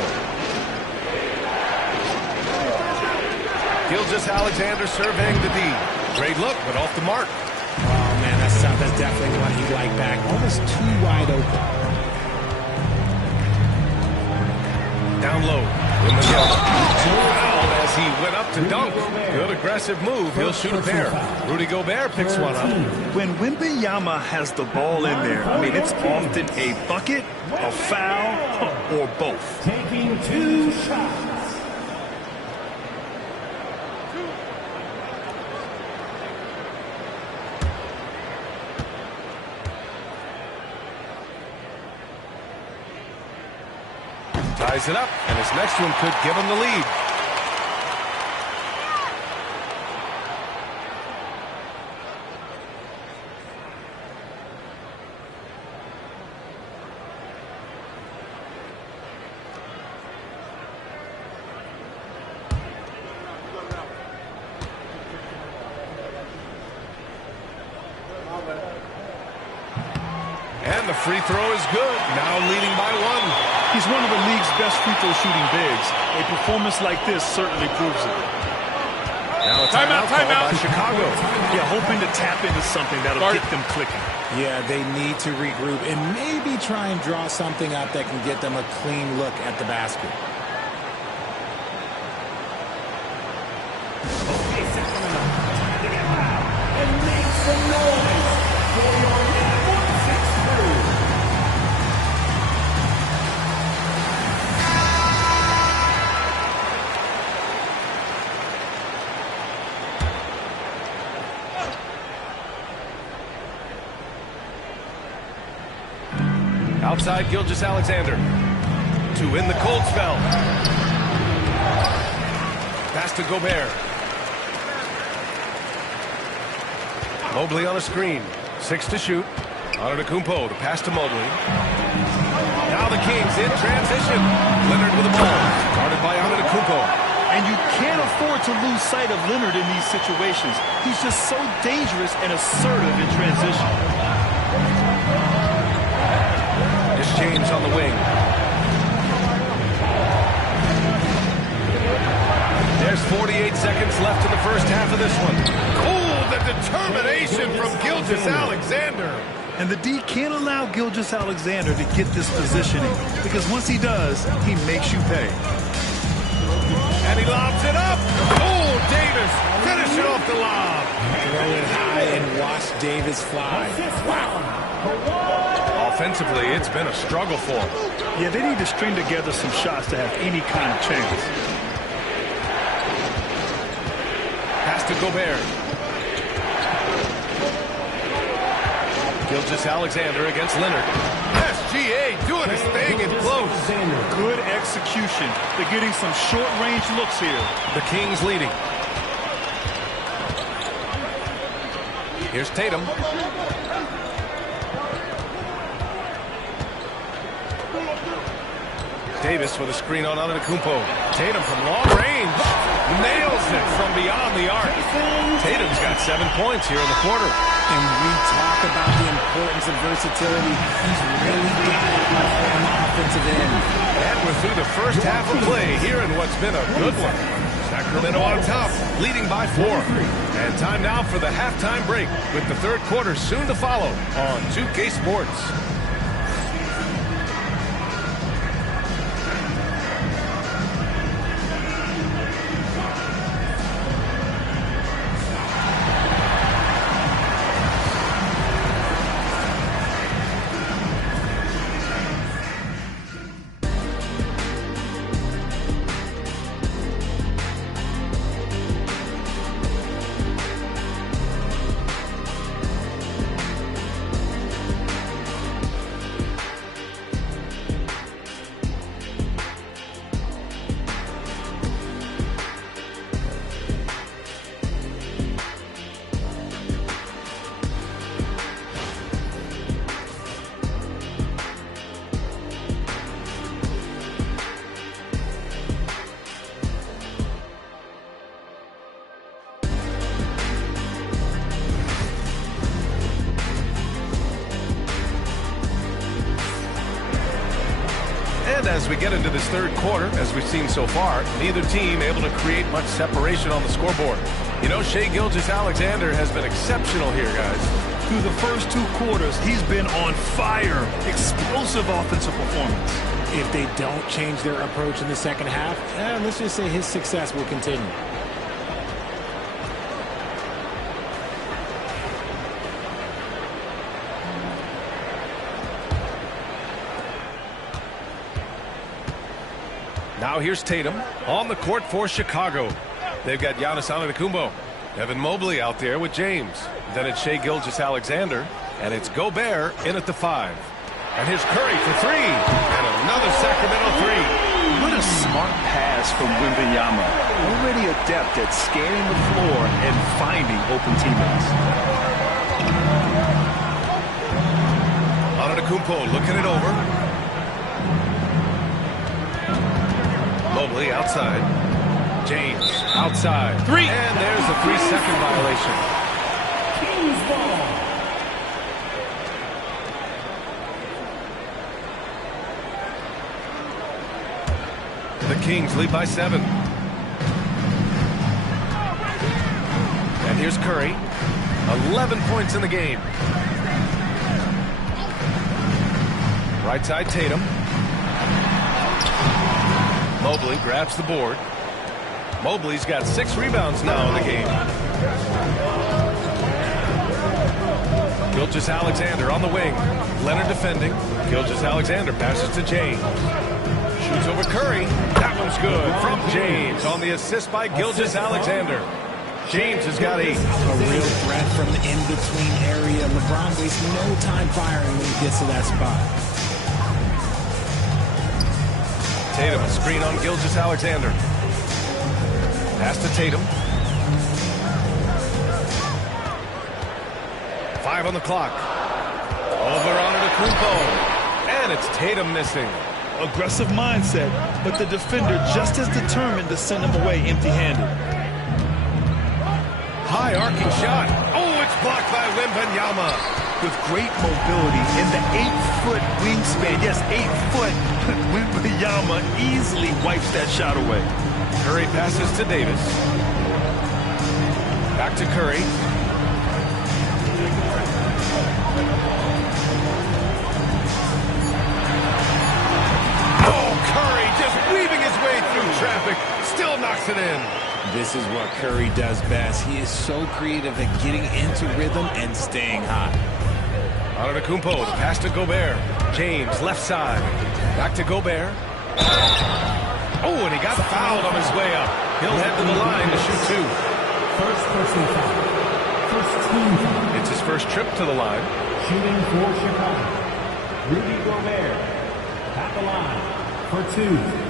Gilgeous-Alexander surveying the D. Great look, but off the mark. Oh, man, that's definitely what he'd like back. Almost too wide open. Down low. Fouled as he went up to dunk. Good aggressive move. He'll shoot a pair. Rudy Gobert picks one up. When Wembanyama has the ball in there, I mean, it's often a bucket, a foul, or both. Taking 2 shots. Ties it up, and his next one could give him the lead. And the free throw is good. Now leading by 1. He's one of the league's best free throw shooting bigs. A performance like this certainly proves it. Now a timeout by Chicago. Yeah, hoping to tap into something that'll get them clicking. Yeah, they need to regroup and maybe try and draw something up that can get them a clean look at the basket. Okay, Sacramento, time to get loud and make some noise for your number 6 crew. Outside Gilgeous-Alexander to win the cold spell. Pass to Gobert. Mobley on a screen. 6 to shoot. Antetokounmpo, the pass to Mobley. Now the Kings in transition. Leonard with the ball. Guarded by Antetokounmpo. And you can't afford to lose sight of Leonard in these situations. He's just so dangerous and assertive in transition. James on the wing. There's 48 seconds left in the first half of this one. Oh, the determination from Gilgeous-Alexander. And the D can't allow Gilgeous-Alexander to get this positioning, because once he does, he makes you pay. And he lobs it up. Oh, Davis finish it off the lob. Throw it high and watch Davis fly. Wow. Offensively, it's been a struggle for him. Yeah, they need to string together some shots to have any kind of chance. Pass to Gobert. Gilgeous-Alexander against Leonard. SGA doing his thing in close. Good execution. They're getting some short-range looks here. The Kings leading. Here's Tatum. Davis with a screen on Antetokounmpo. Tatum from long range. Nails it from beyond the arc. Tatum's got 7 points here in the quarter. And we talk about the importance of versatility. He's really got it on the offensive end. And we're through the first half of play here in what's been a good one. Sacramento on top, leading by 4. And time now for the halftime break, with the third quarter soon to follow on 2K Sports. As we get into this third quarter, as we've seen so far, neither team able to create much separation on the scoreboard. You know, Shai Gilgeous-Alexander has been exceptional here, guys. Through the first 2 quarters, he's been on fire. Explosive offensive performance. If they don't change their approach in the second half, let's just say his success will continue. Now here's Tatum on the court for Chicago. They've got Giannis Antetokounmpo. Evan Mobley out there with James. Then it's Shai Gilgeous-Alexander. And it's Gobert in at the 5. And here's Curry for 3. And another Sacramento 3. pass from Wembanyama. Already adept at scanning the floor and finding open teammates. Antetokounmpo looking it over. Mobley outside. James outside. 3. And there's a 3-second violation. Kings ball. The Kings lead by 7. And here's Curry. 11 points in the game. Right side Tatum. Mobley grabs the board. Mobley's got 6 rebounds now in the game. Gilgeous-Alexander on the wing. Leonard defending. Gilgeous-Alexander passes to James. Shoots over Curry. That one's good from James on the assist by Gilgeous-Alexander. James has got 8. A real threat from the in-between area. LeBron wastes no time firing when he gets to that spot. Tatum, a screen on Gilgeous-Alexander. Pass to Tatum. 5 on the clock. Over Antetokounmpo. And it's Tatum missing. Aggressive mindset, but the defender just as determined to send him away empty-handed. High arcing shot. Oh, it's blocked by Wembanyama. With great mobility in the 8-foot wingspan, yes, 8 foot, Wembanyama easily wipes that shot away. Curry passes to Davis. Back to Curry. Oh, Curry just weaving his way through traffic. Still knocks it in. This is what Curry does best. He is so creative at getting into rhythm and staying hot. Antetokounmpo, the pass to Gobert. James, left side. Back to Gobert. Oh, and he got fouled on his way up. He'll head to the line to shoot 2. First personal foul. First team foul. It's his first trip to the line. Shooting for Chicago. Rudy Gobert at the line for 2.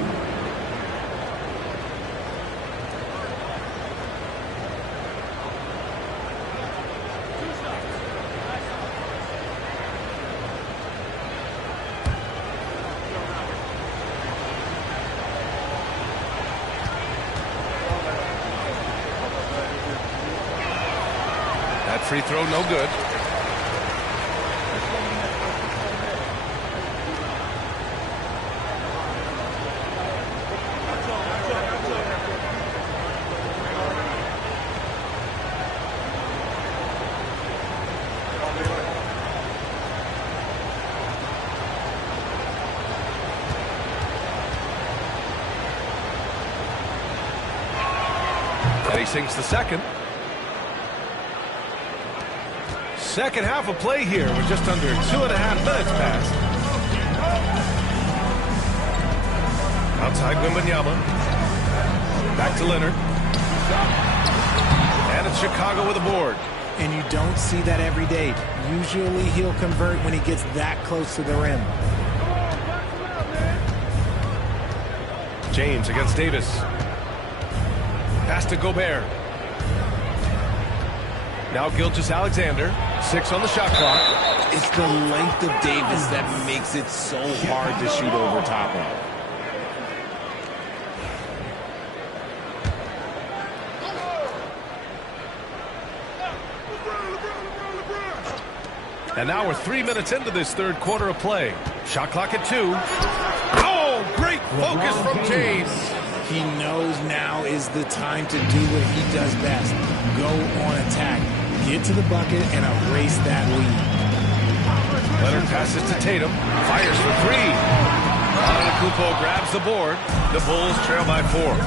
Free throw, no good. And he sinks the second. Second half of play here with just under 2.5 minutes passed. Outside Wembanyama. Back to Leonard. And it's Chicago with a board. And you don't see that every day. Usually he'll convert when he gets that close to the rim. James against Davis. Pass to Gobert. Now Gilgeous-Alexander. 6 on the shot clock. It's the length of Davis that makes it so hard to shoot over top of. And now we're 3 minutes into this third quarter of play. Shot clock at 2. Oh, great focus from James. He knows now is the time to do what he does best. Go on attack. Get to the bucket and erase that lead. Leonard passes to Tatum. Fires for 3. Antetokounmpo grabs the board. The Bulls trail by 4.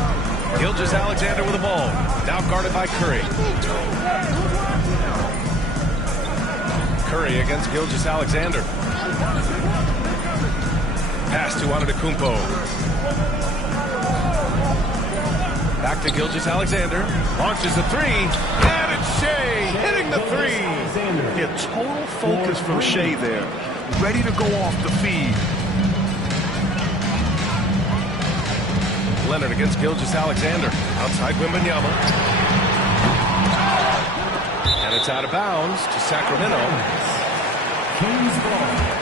Gilgeous-Alexander with the ball. Now guarded by Curry. Curry against Gilgeous-Alexander. Pass to Antetokounmpo. Back to Gilgeous-Alexander. Launches a 3. And it's Shea hitting the 3. Yeah, total focus from Shea there. Ready to go off the feed. Leonard against Gilgeous-Alexander. Outside Wembanyama. And it's out of bounds to Sacramento. Kings ball.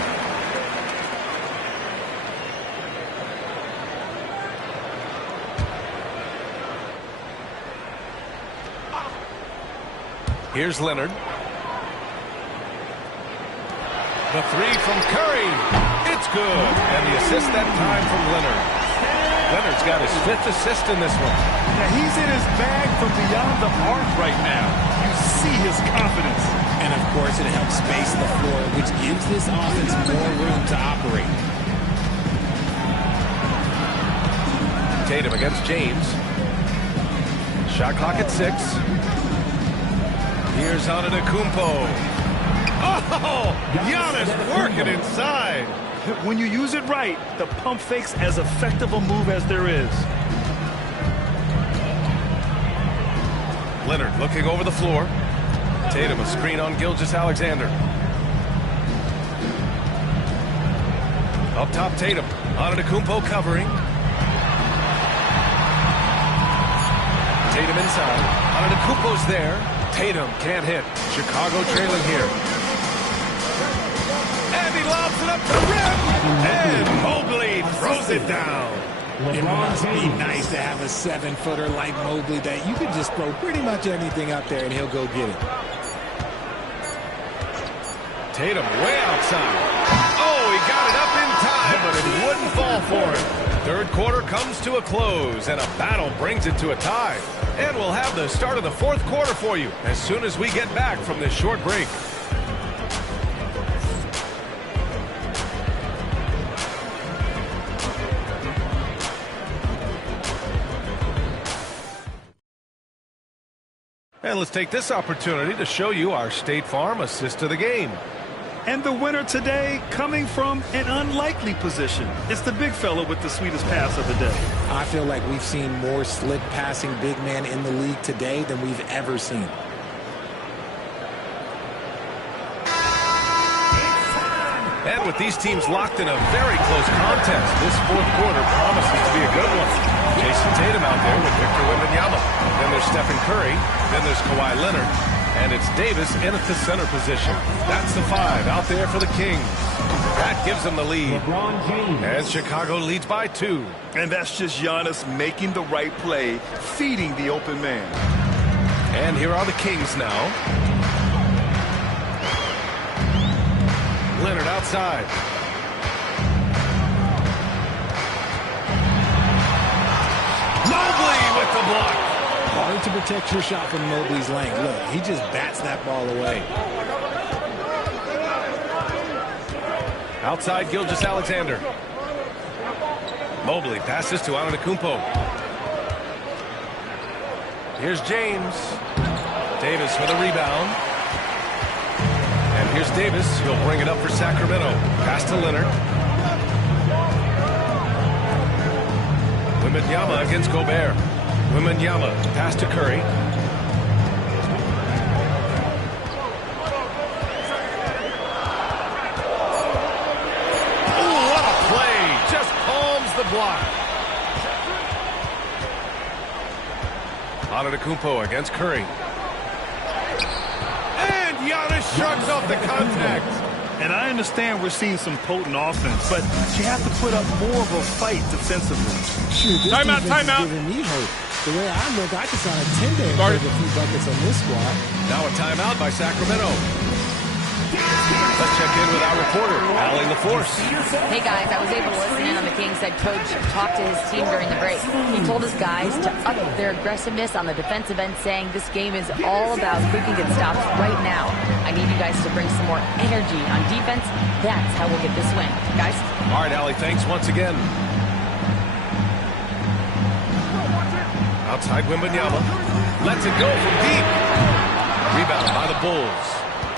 Here's Leonard. The three from Curry. It's good. And the assist that time from Leonard. Leonard's got his 5th assist in this one. Now he's in his bag from beyond the arc right now. You see his confidence. And of course it helps space the floor, which gives this offense more room to operate. Tatum against James. Shot clock at 6. Here's Antetokounmpo. Oh, Giannis working inside. When you use it right, the pump fake's as effective a move as there is. Leonard looking over the floor. Tatum a screen on Gilgeous-Alexander. Up top Tatum. Antetokounmpo covering. Tatum inside. Antetokounmpo's there. Tatum can't hit. Chicago trailing here. And he lobs it up to the rim. And Mobley throws it down. It must be nice to have a 7-footer like Mobley that you can just throw pretty much anything up there and he'll go get it. Tatum way outside. Oh, he got it up in time, but it wouldn't fall for him. Third quarter comes to a close, and a battle brings it to a tie. And we'll have the start of the 4th quarter for you as soon as we get back from this short break. And let's take this opportunity to show you our State Farm assist of the game. And the winner today coming from an unlikely position. It's the big fella with the sweetest pass of the day. I feel like we've seen more slick passing big man in the league today than we've ever seen. And with these teams locked in a very close contest, this 4th quarter promises to be a good one. Jason Tatum out there with Victor Wembanyama. Then there's Stephen Curry. Then there's Kawhi Leonard. And it's Davis in at the center position. That's the 5 out there for the Kings. That gives them the lead. LeBron James. And Chicago leads by 2. And that's just Giannis making the right play, feeding the open man. And here are the Kings now. Leonard outside. Mobley with the block. Hard to protect your shot from Mobley's length. Look, he just bats that ball away. Outside Gilgeous-Alexander. Mobley passes to Antetokounmpo. Here's James. Davis with a rebound. And here's Davis. He'll bring it up for Sacramento. Pass to Leonard. Wembanyama against Gobert. Wembanyama, pass to Curry. Oh, what a play! Just palms the block. Antetokounmpo against Curry. And Giannis shrugs off the contact. And I understand we're seeing some potent offense, but you have to put up more of a fight defensively. Shoot, this Timeout, defense timeout. is giving me hope. The way I look, I can sign a 10-day and take a few buckets on this squad. Now a timeout by Sacramento. Let's check in with our reporter, Allie LaForce. Hey guys, I was able to listen in on the Kings head coach talk to his team during the break. He told his guys to up their aggressiveness on the defensive end, saying this game is all about who can get stops right now. I need you guys to bring some more energy on defense. That's how we'll get this win. Guys? All right, Allie, thanks once again. Outside Wembanyama. Lets it go from deep. Rebound by the Bulls.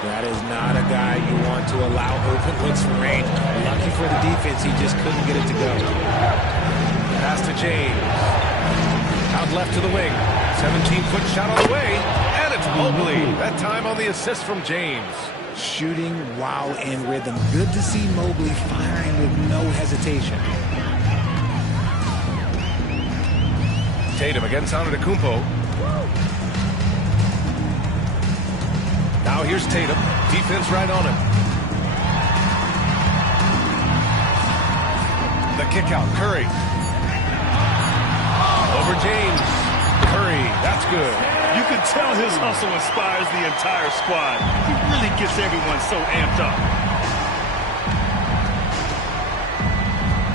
That is not a guy you want to allow open looks from range. Lucky for the defense, he just couldn't get it to go. Pass to James. Out left to the wing. 17-foot shot on the way. And it's Mobley. That time on the assist from James. Shooting while in rhythm. Good to see Mobley firing with no hesitation. Tatum against Antetokounmpo. Now here's Tatum. Defense right on him. The kick out. Curry. Over James. Curry. That's good. You can tell his hustle inspires the entire squad. He really gets everyone so amped up.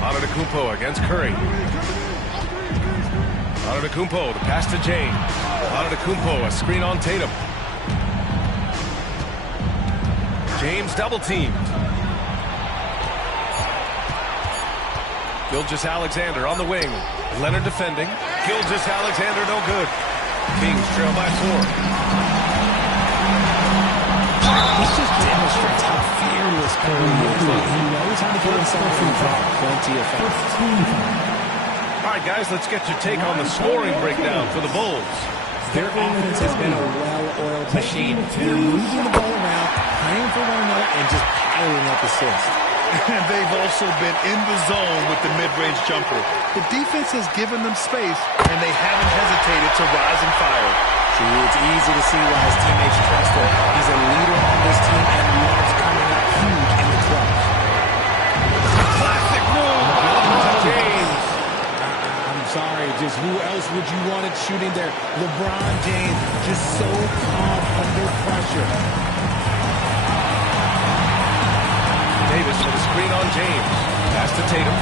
Antetokounmpo against Curry. Antetokounmpo, the pass to James. Antetokounmpo, a screen on Tatum. James double teamed. Gilgeous-Alexander on the wing. Leonard defending. Gilgeous-Alexander no good. Kings trail by 4. This just demonstrates how fearless Curry is. He knows how to get himself and drop plenty of fouls. All right, guys, let's get your take on the scoring breakdown for the Bulls. Their offense has been a well-oiled machine. They're moving the ball around, playing for one another, and just piling up assists. And they've also been in the zone with the mid-range jumper. The defense has given them space, and they haven't hesitated to rise and fire. See, it's easy to see why his teammates trust him. He's a leader on this team and loves coming up huge in the clutch. Classic move by LeBron James. I'm sorry, just who else would you want it shooting there? LeBron James, just so calm under pressure. Davis with a screen on James. Pass to Tatum.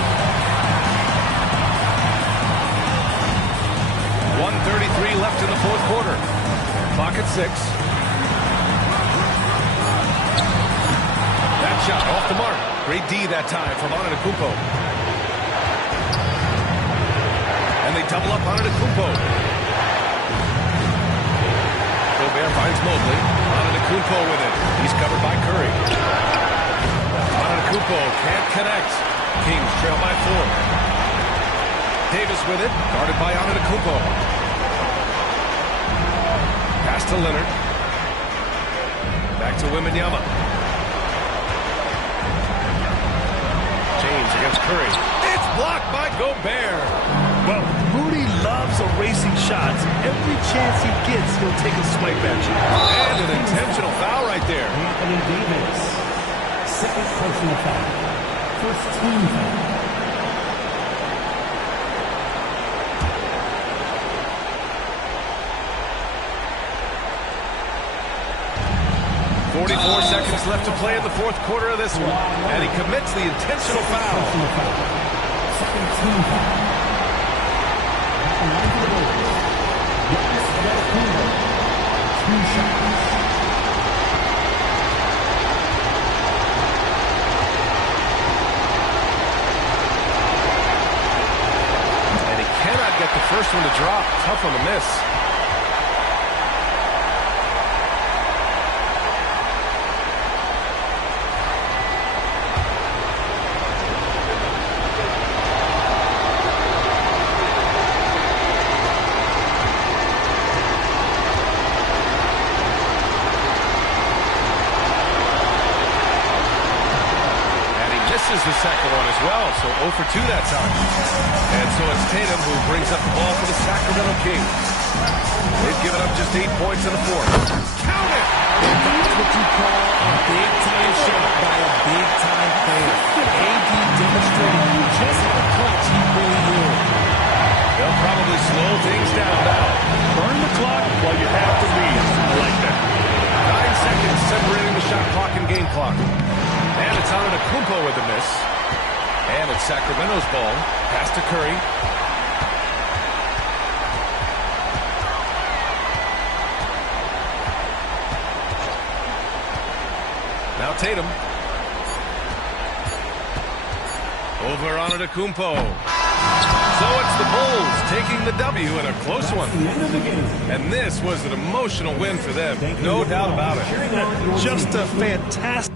1:33 left in the fourth quarter. Clock at 6. That shot off the mark. Great D that time from Antetokounmpo. And they double up Antetokounmpo. Gobert finds Mobley. Antetokounmpo with it. He's covered by Curry. Antetokounmpo can't connect. Kings trail by 4. Davis with it, guarded by Antetokounmpo. Pass to Leonard. Back to Wembanyama. James against Curry. It's blocked by Gobert. Well, Rudy loves erasing shots. Every chance he gets, he'll take a swipe at you. And an intentional foul right there. Anthony Davis. Second personal foul. First team foul. 44 seconds left to play in the fourth quarter of this one. And he commits the intentional foul. Second team foul. Two shots. And he cannot get the first one to drop. Tough one to miss. Is the second one as well, so 0 for 2 that time. And so it's Tatum who brings up the ball for the Sacramento Kings. They've given up just 8 points in the fourth. Count it! That's what you call a big-time shot by a big-time player. AD demonstrating just how clutch he really is. They'll probably slow things down now. Burn the clock while you have the lead. I like that. 9 seconds separating the shot clock and game clock. And it's Antetokounmpo with the miss. And it's Sacramento's ball. Pass to Curry. Now Tatum. Over Antetokounmpo. So it's the Bulls taking the W in a close one. And this was an emotional win for them. No doubt about it. Just a fantastic...